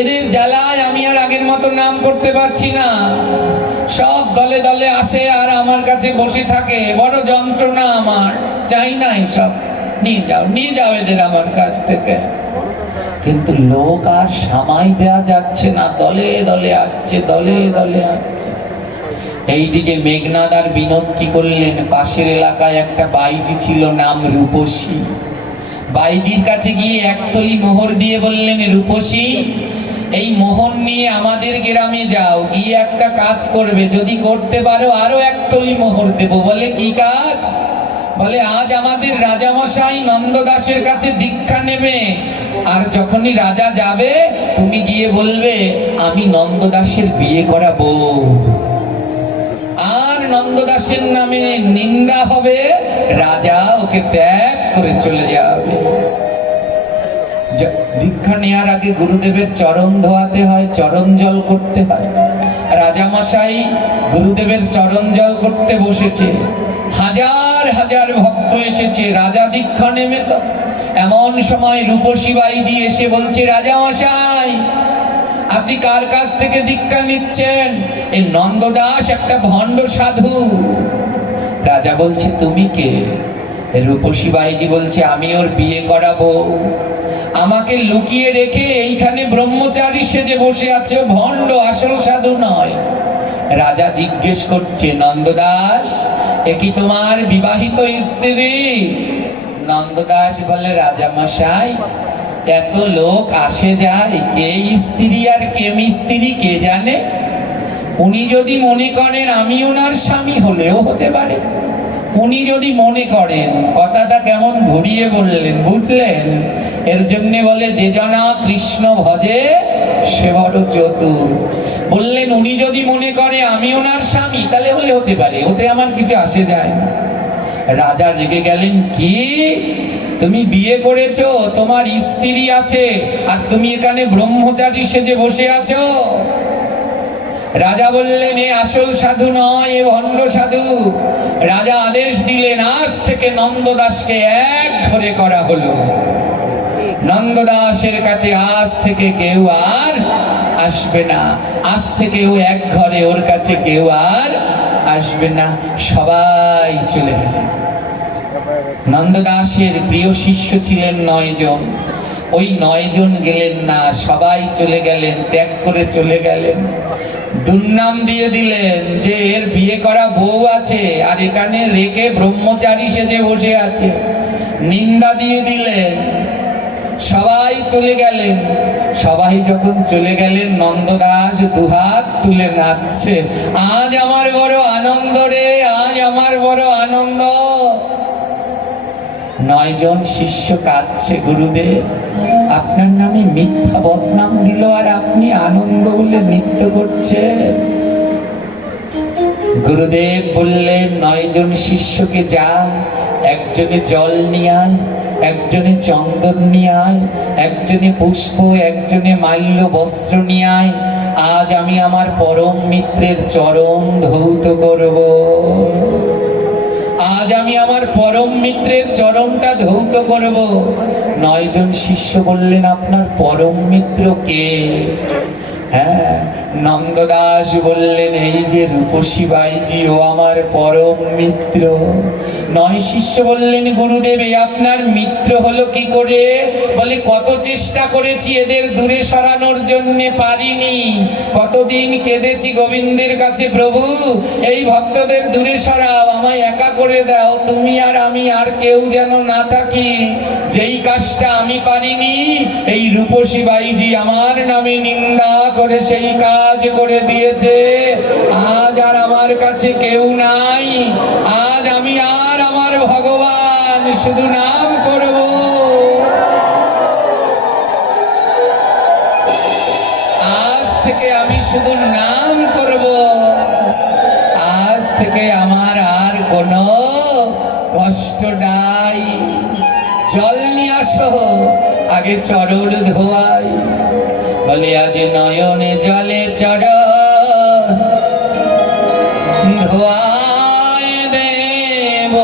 এদের জ্বালায় আমি আর আগের মতো নাম করতে পারছি না। সব দলে দলে আসে আর আমার কাছে বসে থাকে, বড় যন্ত্রণা আমার, চাই না এসব, নিয়ে যাও এদের আমার কাছ থেকে। কিন্তু লোক আর সামাই দেওয়া যাচ্ছে না, দলে দলে আসছে, দলে দলে আসছে। এইদিকে মেঘনাদ আর বিনোদ কি করলেন, পাশের এলাকায় একটা বাইজি ছিল নাম রূপসী। বাইজির কাছে গিয়ে একতলি মোহর দিয়ে বললেন, রূপসী এই মোহর নিয়ে আমাদের গ্রামে যাও, গিয়ে একটা কাজ করবে, যদি করতে পারো আরো একতলি মোহর দেব। বলে কি কাজ? বলে আজ আমাদের রাজামশাই নন্দদাসের কাছে দীক্ষা নেবে, আর যখনই রাজা যাবে তুমি গিয়ে বলবে আমি নন্দদাসের বিয়ে করাবো। আর নন্দদাসের নামে নিন্দা হবে, রাজা ওকে ত্যাগ করে চলে যাবে। দীক্ষা নেওয়ার আগে গুরুদেবের চরণ ধোয়াতে হয়, চরণ জল করতে হয়। রাজামশাই গুরুদেবের চরণ জল করতে বসেছে, হাজার হাজার ভক্ত এসেছে, রাজা দীক্ষা নেবে। তো এমন সময় রূপসী বাইজি এসে বলছে, রাজামশাই আপনি কার কাছ থেকে দীক্ষা নিচ্ছেন? এই নন্দদাস একটা ভণ্ড সাধু। রাজা বলছে, তুমি কে? রূপসী বাইজি বলছে, আমি ওর বিয়ে করাবো। আমাকে লুকিয়ে রেখে এইখানে ব্রহ্মচারী সেজে বসে আছে, ভণ্ড, আসল সাধু নয়। রাজা জিজ্ঞেস করছে, নন্দদাস এ কি তোমার বিবাহিত স্ত্রী? নন্দদাস বলে, রাজামশাই এত লোক আসে যায়, কে স্ত্রী আর কে মিস্ত্রি কে জানে। উনি যদি মনে করেন আমি ওনার স্বামী, হলেও হতে পারে। উনি যদি মনে করেন, কথাটা কেমন ঘুরিয়ে বললেন, বুঝলেন? এর জন্য বলে, যে জনা কৃষ্ণ ভজে সে বড় চতুর। বললেন উনি যদি মনে করে আমি ওনার স্বামী, তাহলে হলে হতে পারে, ওতে আমার কিছু আসে যায় না। রাজা রেগে গেলেন, কি তুমি বিয়ে করেছো, তোমার স্ত্রী আছে, আর তুমি এখানে ব্রহ্মচারী সেজে বসে আছো? রাজা বললেন, এ আসল সাধু নয়, এ ভণ্ড সাধু। রাজা আদেশ দিলেন, আজ থেকে নন্দদাসকে এক ঘরে করা হলো। নন্দদাসের কাছে আজ থেকে কেউ আর আসবে না, আজ থেকে ও এক ঘরে, ওর কাছে কেউ আর আসবে না। সবাই চলে গেলেন। নন্দদাসের প্রিয় শিষ্য ছিলেন 9 জন, ওই 9 জন গেলেন না, সবাই চলে গেলেন, ত্যাগ করে চলে গেলেন। দুর্নাম দিয়ে দিলেন যে এর বিয়ে করা বউ আছে, আর এখানে রেখে ব্রহ্মচারী সেজে বসে আছে। নিন্দা দিয়ে দিলেন, সবাই চলে গেলেন। সবাই যখন চলে গেলেন, নন্দদাস দুহাত তুলে নাচছে, আজ আমার বড় আনন্দ রে, আজ আমার বড় আনন্দ। 9 জন শিষ্য কাঁদছে, গুরুদেব আপনার নামে মিথ্যা বদনাম দিল, আর আপনি আনন্দ বলে নৃত্য করছেন। গুরুদেব বললেন, 9 জন শিষ্যকে যা, একজনে জল নিয়ে আয়, একজনে চন্দন নিয়ে আয়, একজনে পুষ্প, একজনে মাল্য বস্ত্র নিয়ে আয়। আজ আমি আমার পরম মিত্রের চরণ ধৌত করব। আজ আমি আমার পরম মিত্রের চরণটা ধৌত করব। 9 জন শিষ্য বললেন, আপনার পরম মিত্র কে? হ্যাঁ, নন্দদাস বললেন, এই যে রূপসী বাইজি, ও আমার পরম মিত্র। 9 শিষ্য বললেন, গুরুদেব এই আপনার মিত্র হলো কি করে? বলে, কত চেষ্টা করেছি এদের দূরে সরানোর জন্য, পারিনি। কতদিন কেঁদেছি গোবিন্দের কাছে, প্রভু এই ভক্তদের দূরে সরাও, আমায় একা করে দাও, তুমি আর আমি আর কেউ যেন না থাকি। যেই কাজটা আমি পারিনি, এই রূপসী বাইজি আমার নামে নিন্দা করে সেই কাজ করে দিয়েছে। আজ আর আমার কাছে কেউ নাই, আজ আমি আর আমার ভগবান শুধু নাম করব। আজ থেকে আমি শুধু নাম করব, আজ থেকে আমার আর কোনো কষ্ট নাই। জল নিয়ে আসো, আগে চরণ ধোয়াই। বলে, আজ নয়নে জলে চরণ ধোয়ায় দেব।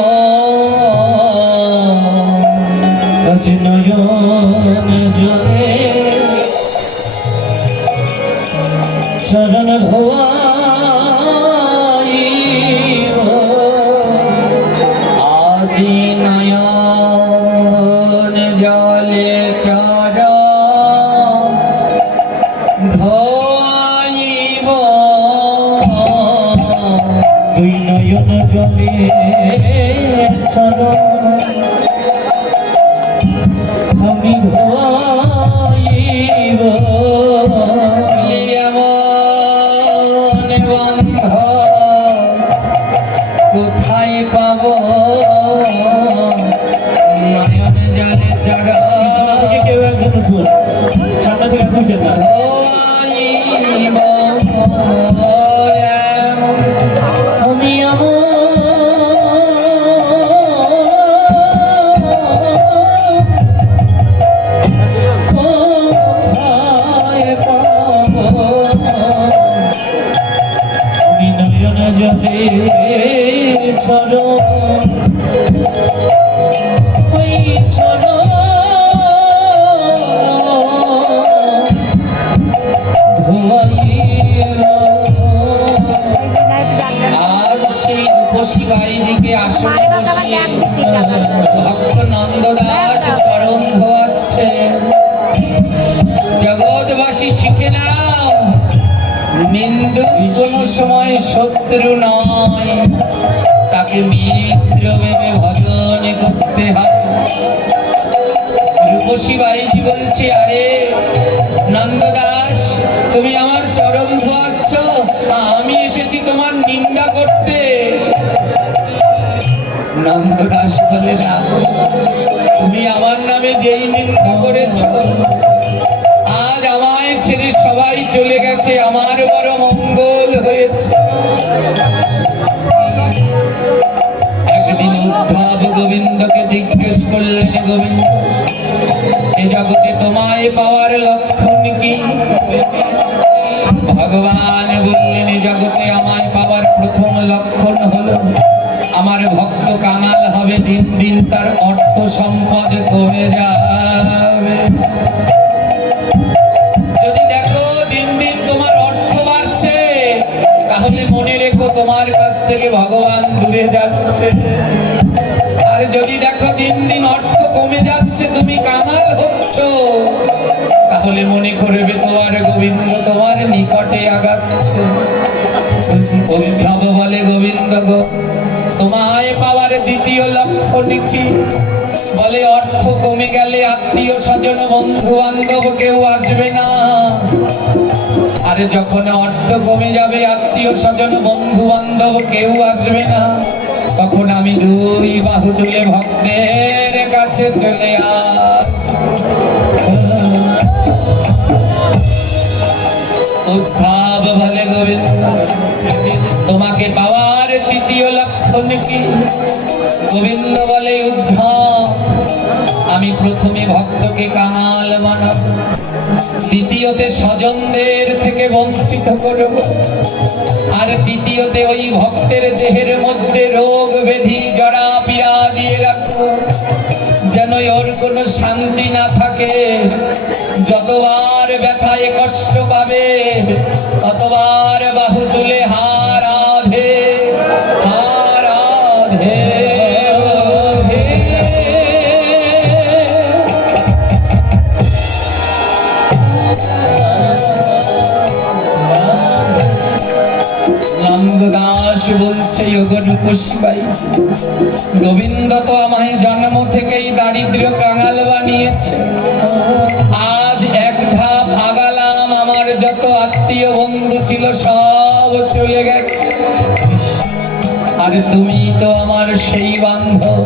আজ নয়ন জলে চরণ ধোয়াইব। আজি নয়ন জলে চরণ ধোয়াইব দুই নয়ন জলে চরণ আমি ধোয়াইব এমন বন্ধ কোথায় পাব নয়ন জলে চড়া কেউ একজন উঠুন সামনে থেকে খুঁজে না ধোয়াইব আমি কোথায় পাবো আমি নয়ন জলে চরণ ওই চরণ আর সেই রূপসী বাড়িদিকে আসনে বসিয়ে ভক্ত নন্দদাস চরণ ধোয়াচ্ছে। জগৎবাসী শিখে নাও, নিন্দু কোনো সময় শত্রু নয়, তাকে মিত্র ভেবে ভজন করতে হবে। রূপসী বাইজি বলছে, আরে নন্দদাস, তুমি আমার চরণ ধোয়াচ্ছ, আমি এসেছি তোমার নিন্দা করতে। নন্দদাস বলে, না, তুমি আমার নামে যেই নিন্দা করেছ, আজ আমায় ছেড়ে সবাই চলে গেছে, আমার বড় মঙ্গল হয়েছে। একদিন উদ্ধব গোবিন্দকে জিজ্ঞেস করলেন, গোবিন্দ, এ জগতে তোমায় পাওয়ার লক্ষণ কি? ভগবান বললেন, এ জগতে আমায় পাওয়ার প্রথম লক্ষণ হলো আমার ভক্ত কাঙাল হবে, দিন দিন তার অর্থ সম্পদ কমে যাবে। যদি দেখো দিন দিন তোমার অর্থ বাড়ছে, তাহলে মনে রেখো তোমার কাছ থেকে ভগবান দূরে যাচ্ছে। আর যদি দেখো দিন দিন অর্থ কমে যাচ্ছে, তুমি কাঙাল হচ্ছ, তাহলে মনে করবে তোমার গোবিন্দ তোমার নিকটে আগাচ্ছে। উদ্ধব বলে, গোবিন্দ গো, তোমায় পাওয়ার দ্বিতীয় লক্ষণ কি? বলে, অর্থ কমে গেলে আত্মীয় স্বজন বন্ধু বান্ধব কেউ আসবে না। আর যখন অর্থ কমে যাবে, আত্মীয় স্বজন বন্ধু বান্ধব কেউ আসবে না, তখন আমি দুই বাহু তুলে ভক্তের কাছে চলে উদ্ধব বলে, গোবিন্দ, তোমাকে পাওয়ার তৃতীয় লক্ষণ কি? গোবিন্দ বলে, উদ্ধব, আমি প্রথমে ভক্তকে কাঙাল বানাব, দ্বিতীয়তে স্বজনদের থেকে বঞ্চিত করব, আর তৃতীয়তে ওই ভক্তের দেহের মধ্যে রোগ ব্যাধি জরা পীড়া দিয়ে রাখবো, যেন ওর কোনো শান্তি না থাকে। যতবার ব্যথায় কষ্ট পাবে, ততবার বাহু তুলে হা রাধে, হা রাধে। নন্দদাস বলছে, ওগো রূপসী বাই, গোবিন্দ তো আমায় জন্ম থেকেই দারিদ্র কাঙাল বানিয়েছে। আজ এক ধাপ আগালাম, আমার যত আত্মীয় বন্ধু ছিল সব চলে গেছে। আর তুমি তো আমার সেই বান্ধব,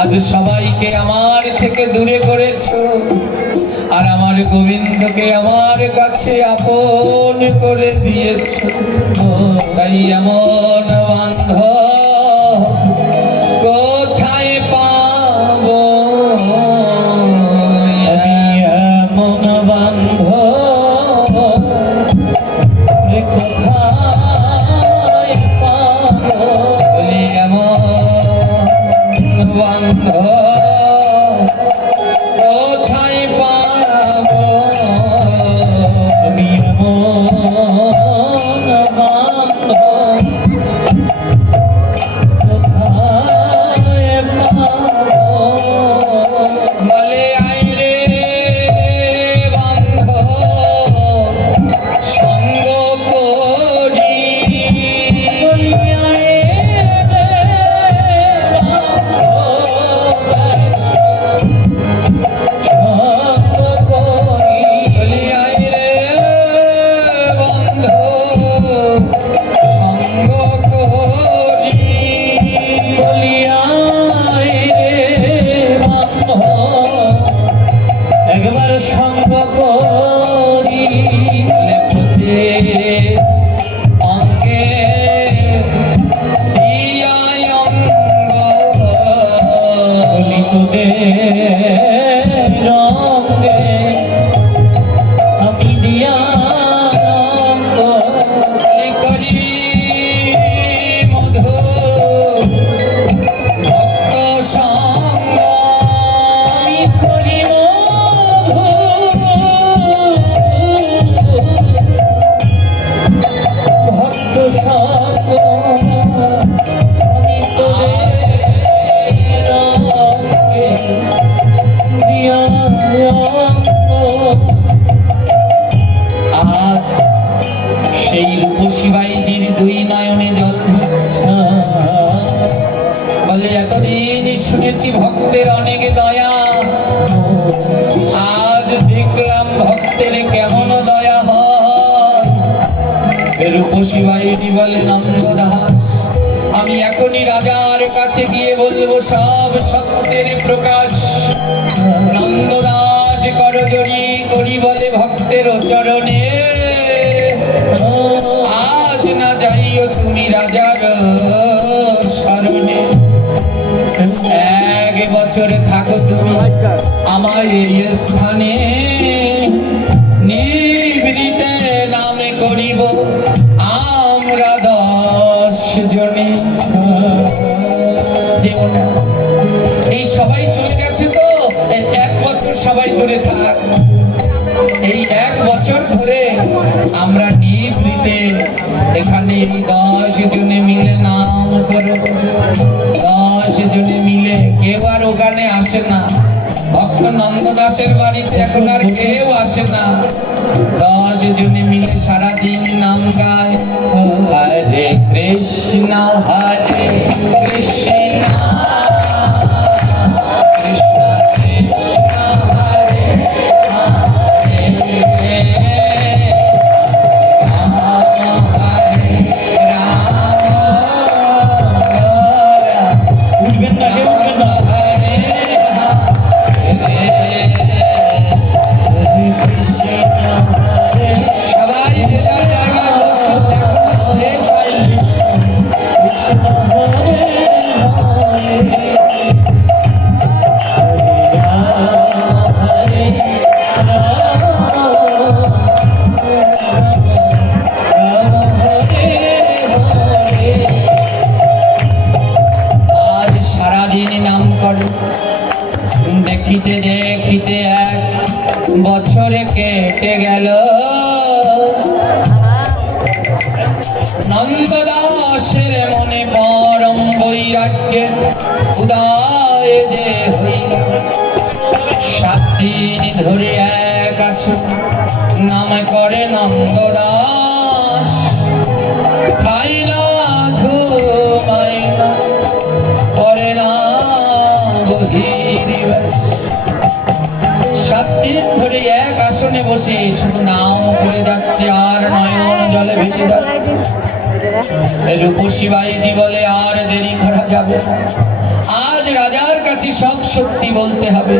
আজ সবাইকে আমার থেকে দূরে করেছো, আর আমার গোবিন্দকে আমার কাছে আপন করে দিয়েছো। তাই এমন বান্ধব কোথায় পাবো? এমন বান্ধব কোথায় পাবো? বলি এমন বান্ধব কোথায় পাবো? আমি এমন বান্ধব কোথায় পাবো? বলে, আয় রে বান্ধব, এই রূপসী বাইজির দুই নয়নে জল ঝরছে। বলে এতদিন শুনেছি ভক্তের অনেক দয়া, আজ দেখলাম ভক্তের কেমন দয়া হয়। রূপসী বাইজি বলে নন্দদাস, আমি এখনই রাজার কাছে গিয়ে বলবো সব সত্যের প্রকাশ। নন্দদাস করজড়ি করি বলে ভক্তের চরণে, আজ না যাইও তুমি রাজার শরণে। 1 বছর থাকো তুমি আমার এই স্থানে, নিভৃতে নামে করিব আমরা 10 জনে। যেও না, এই সবাই চলে গেছে তো, 1 বছর সবাই ধরে থাক। এই 1 বছর ধরে আমরা নিভৃতে এখানে 10 জনে মিলে নাম করব। 10 জনে মিলে, কেউ আর ওখানে আসে না। ভক্ত নন্দদাসের বাড়িতে এখন আর কেউ আসে না। 10 জনে মিলে সারাদিন নাম গায়, হরে কৃষ্ণ হরে কৃষ্ণ কৃষ্ণ কৃষ্ণ হরে হরে, রাম হরে রাম উঠবেন না, কেউ উঠবেন না। সবাই জায়গায় বসুন, এখনো শেষ হয়নি। আজ সারাদিন নাম করো। দেখিতে দেখিতে 1 বছরে কেটে গেল। নন্দদাসের মনে পরম বৈরাগ্যে উদয় যে হইল। 7 দিন ধরে এক আসন নাম করে নন্দদাস, খাই না ঘুমাই না করে না বহির্বাস। 7 দিন ধরে এক আসনে বসে শুধু নাম করে যাচ্ছে আর নয়ন জলে ভেসে যাচ্ছে। রূপসী বাইজি বলে আর দেরি করা যাবে না, আজ রাজার কাছে সব সত্যি বলতে হবে।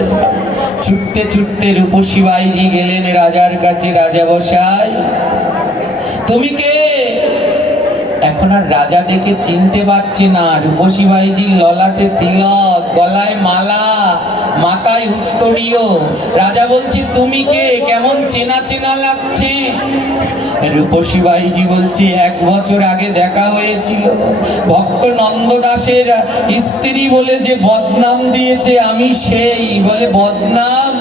ছুটতে ছুটতে রূপসী বাইজি গেলেন রাজার কাছে। রাজা বসাই, তুমি কে? এখন আর রাজা দেখে চিনতে পারছে না। রূপসী বাইজির ললাটে তিলক, গলায় মালা, মাথায় উত্তরীয়। রাজা বলছে তুমি কে? কেমন চেনা চেনা লাগছে। রূপসী বাইজি বলছে 1 বছর আগে দেখা হয়েছিল। ভক্ত নন্দদাসের স্ত্রী বলে যে বদনাম দিয়েছে, আমি সেই। বলে বদনাম?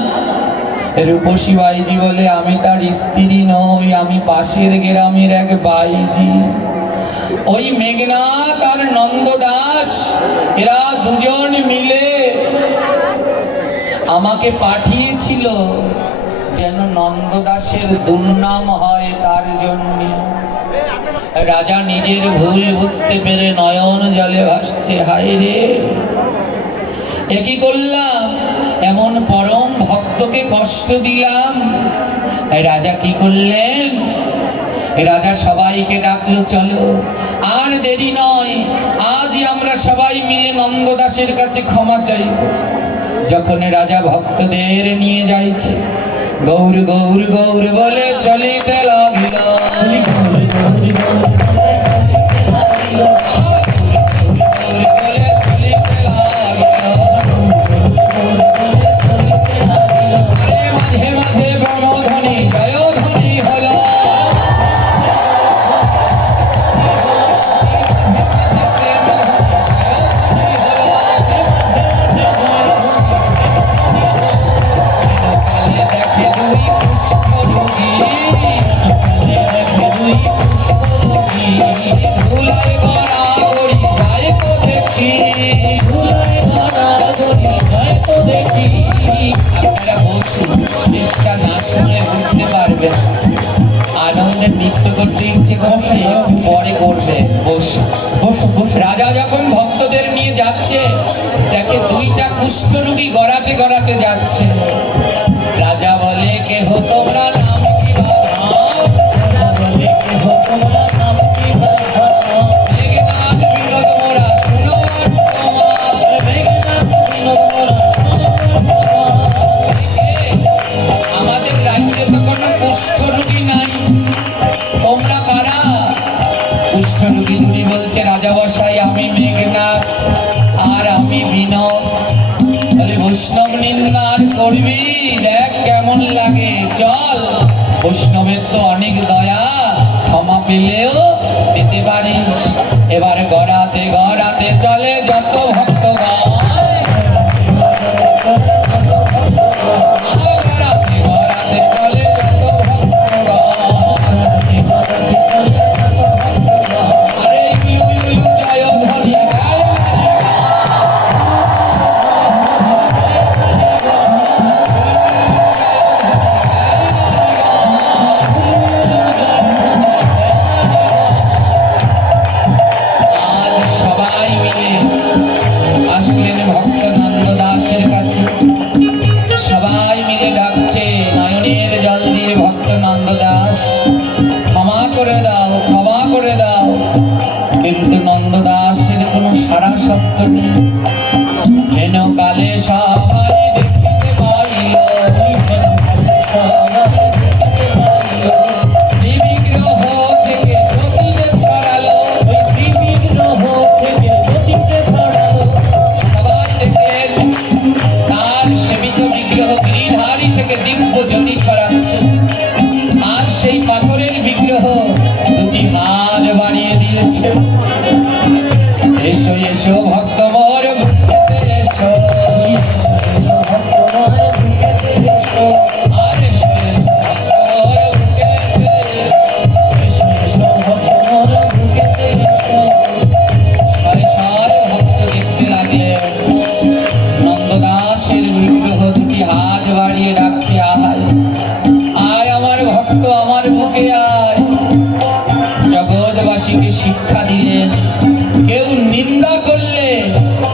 রূপসী বাইজি বলে আমি তার স্ত্রী নই, আমি পাশের গ্রামের এক বাইজি। ওই মেঘনাথ আর নন্দদাস এরা দুজন মিলে আমাকে পাঠিয়েছিল যেন নন্দদাসের দুর্নাম হয়, তার জন্য। রাজা নিজের ভুল বুঝতে পেরে নয়ন জলে ভাসছে, হায় রে এ কি করলাম, এমন পরম ভক্তকে কষ্ট দিলাম। রাজা কি করলেন? রাজা সবাইকে ডাকলো, চলো আর দেরি নয়, আজ আমরা সবাই মিলে নন্দদাসের কাছে ক্ষমা চাইব। যখন রাজা ভক্তদের নিয়ে যাইছে, গৌর গৌর গৌর বলে চলিতে লাগিল। মাঝে মাঝে ব্রহ্মধ্বনি জয়ধ্বনি হল। দেখে দুই কুষ্ঠ রোগী, দেখে দুই নৃত্য করতে ইচ্ছে করছে, পরে করবে। বস। বসো বসো। রাজা যখন ভক্তদের নিয়ে যাচ্ছে, দেখে দুইটা কুষ্ঠরোগী গড়াতে গড়াতে যাচ্ছে। রাজা বলে, কেহ তোমরা নাম কি বাঁধাও? বলে কেহ তোমরা নাম কি বাঁধাও? মেঘনাদ বিনোদ মোরা শোনো তোমার। মেঘনাদ বিনোদ মোরা শোনো তোমার। আমাদের রাজ্যে তো কোনো কুষ্ঠরোগী নাই, তোমরা কারা? কুষ্ঠরোগী দুটি বলছে, রাজা বসাই আমি মেঘনাদ আর আমি বিনোদ। বলে বৈষ্ণব নিন্দার করবি, দেখ কেমন লাগে, চল। বৈষ্ণবের তো অনেক দয়া, ক্ষমা পেলেও পেতে পারিস। এবার গড়াতে গড়াতে চলে যত ভক্তগণ, গড়াতে গড়াতে চলে যত ভক্তগণ। আরে ইউ ইউ ইউ জয় ধ্বনি গায়। আজ সবাই মিলে আসলেন ভক্ত নন্দ দাসের কাছে। সবাই মিলে ডাকছে, নয়নের জল দিয়ে ভক্ত নন্দ দাস, ক্ষমা করে দাও, ক্ষমা করে দাও। কিন্তু নন্দ দাসের কোনো সারা শব্দ নেই। হেন কালে সবাই দেখিতে পাইল, শ্রী বিগ্রহ থেকে জ্যোতিতে ছড়ালো। ওই শ্রী বিগ্রহ থেকে জ্যোতিতে ছড়ালো। সবাই দেখলেন তার সেবিত বিগ্রহ গিরিধারী থেকে দিব্য জ্যোতি ছড়াচ্ছে। আর সেই পাথরের বিগ্রহ দুটি হাত বাড়িয়ে দিয়েছে। এসো এসো ভক্ত মোর বুকেতে এসো, তোমার বুকেতে এসো। আর এসো এসো ভক্ত মোর বুকেতে এসো। এসো এসো তোমার বুকেতে এসো। সারে সারে ভক্ত দেখতে লাগলেন নন্দদাসের বিগ্রহ দুটি হাত বাড়িয়ে ডাকছে, আয় আয় আমার ভক্ত, আমার বুকে আয়। জগৎবাসীকে শিক্ষা দিলেন, কেউ নিন্দা করলে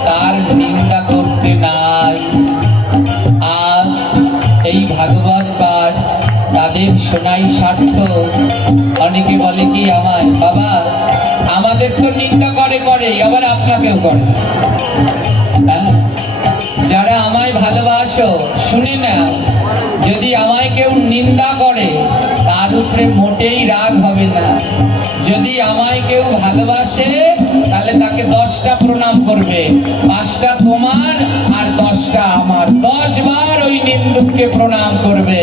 তার নিন্দা করতে নাই। আজ এই ভাগবত পাঠ তাদের শোনাই সার্থক। অনেকে বলে কি আমায়, বাবা আমাদের তো নিন্দা করে করে, আবার আপনাকেও করে। হ্যাঁ? যারা আমায় ভালোবাসো শুনে না, যদি আমায় কেউ নিন্দা করে তার উপরে মোটেই রাগ হবে না। যদি আমায় কেউ ভালোবাসে তাহলে তাকে 10টা প্রণাম করবে, 5টা তোমার আর 10টা আমার। 10 বার ওই নিন্দুককে প্রণাম করবে,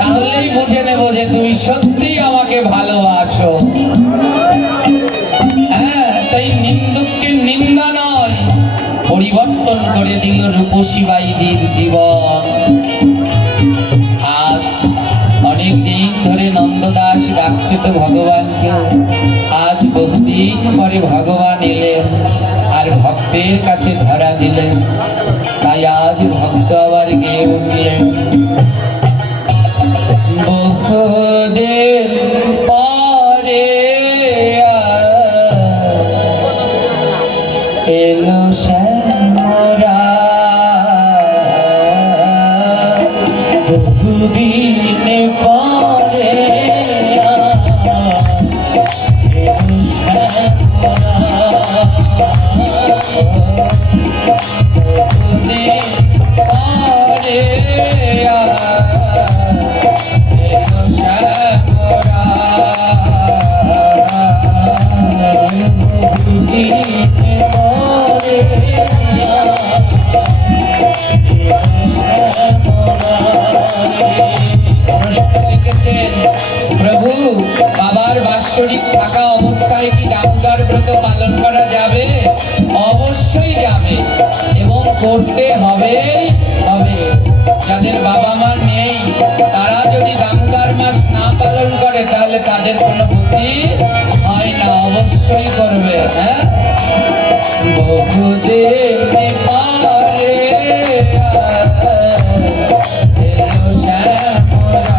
তাহলেই বুঝে নেব যে তুমি সত্যি আমাকে ভালোবাসো। হ্যাঁ, তাই নিন্দুককে নিন্দা নয়, পরিবর্তন করে দিল রূপসী বাইজির জীবন। আজ অনেক দিন ধরে নন্দদাস ডাকছে তো ভগবানকে, আজ বহুদিন পরে ভগবান এলেন আর ভক্তের কাছে ধরা দিলেন। তাই আজ ভক্ত আবার গেয়ে উঠলেন, বহুদিন পরে এলো শ্যামরা, বহুদিন পরে বহুদিন পরে এলো শ্যামরা। প্রশ্ন লিখেছেন, প্রভু বাবার বাৎসরিক থাকা অবস্থায় কি দামোদর ব্রত পালন করা যাবে? অবশ্যই যাবে এবং করতে হবে হবে। যাদের বাবা মা নেই তারা যদি দামোদর মাস না পালন করে তাহলে তাদের কোনো গতি হয় না, অবশ্যই করবে। হ্যাঁ, বহুদিন পরে এলো শ্যামরা।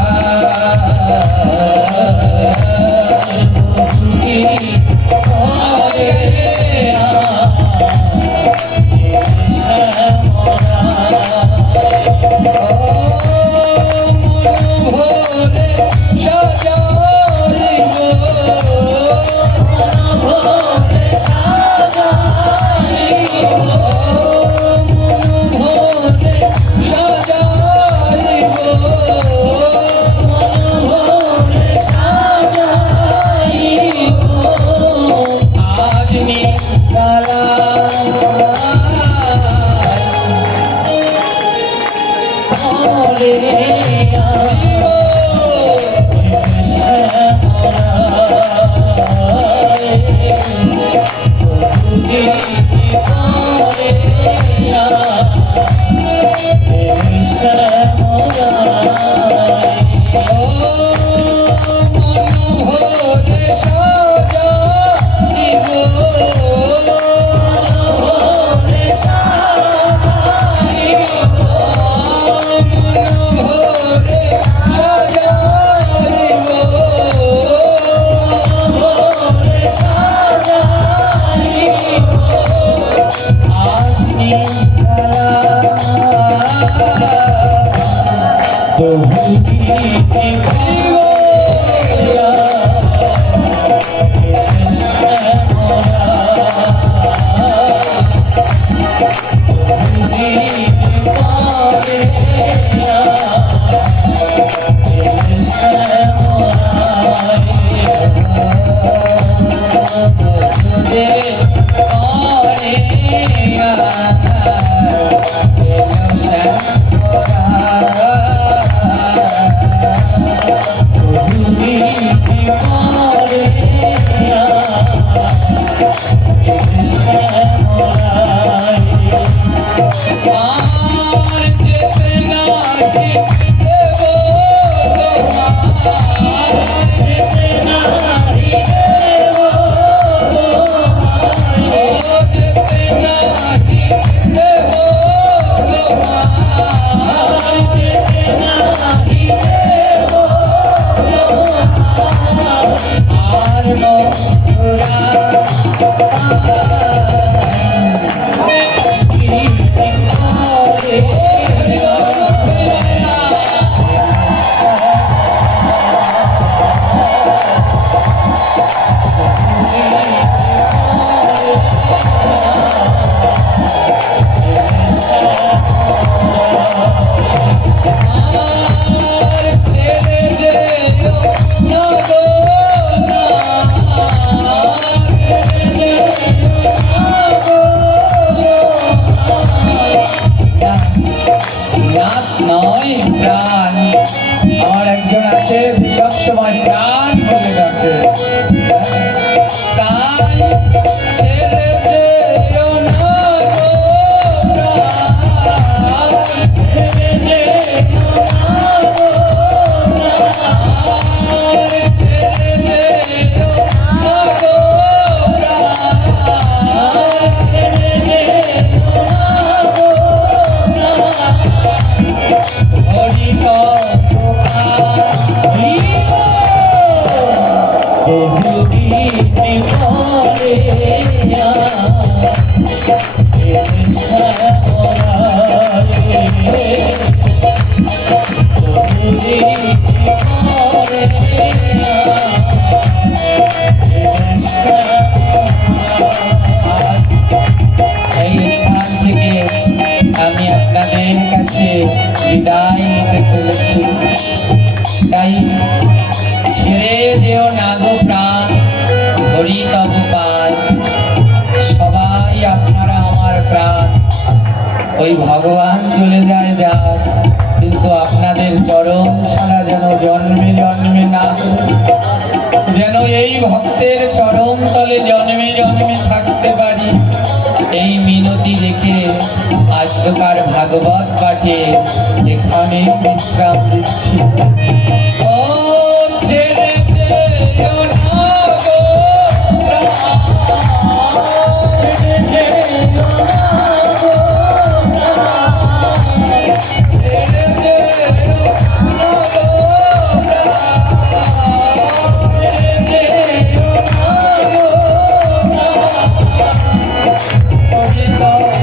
আর যেতে নাহি দেব তোমায়, ও যেতে নাহি দেব তোমায়, আর মথুরা ছেড়ে যেও না গো না, নাথ নয় প্রাণ। আমার একজন আছে সব সময় প্রাণ বলে ডাকে, তাই ছেড়ে যেও না গো প্রাণ, ছেড়ে যেও না গো প্রাণ, ছেড়ে যেও না গো প্রাণ, ছেড়ে যেও না গো হরি কথা এই স্থান থেকে আমি আপনাদের কাছে বিদায় নিতে চলেছি, তাই ছেড়ে যেও না গো প্রাণ, হরি তব পায়। সবাই আপনারা আমার প্রাণ, ওই ভগবান চলে যায় যাক, কিন্তু আপনাদের চরণ ছাড়া যেন জন্মে জন্মে না, যেন এই ভক্তের চরণ তলে জন্মে জন্মে থাকতে পারি, এই মিনতি রেখে আজকার ভাগবত পাঠে এখানে বিশ্রাম দিচ্ছি। ও ছেড়ে যেও না গো প্রাণ, ছেড়ে যেও না গো প্রাণ, ছেড়ে যেও না গো প্রাণ, ছেড়ে যেও না গো প্রাণ, হরি কথা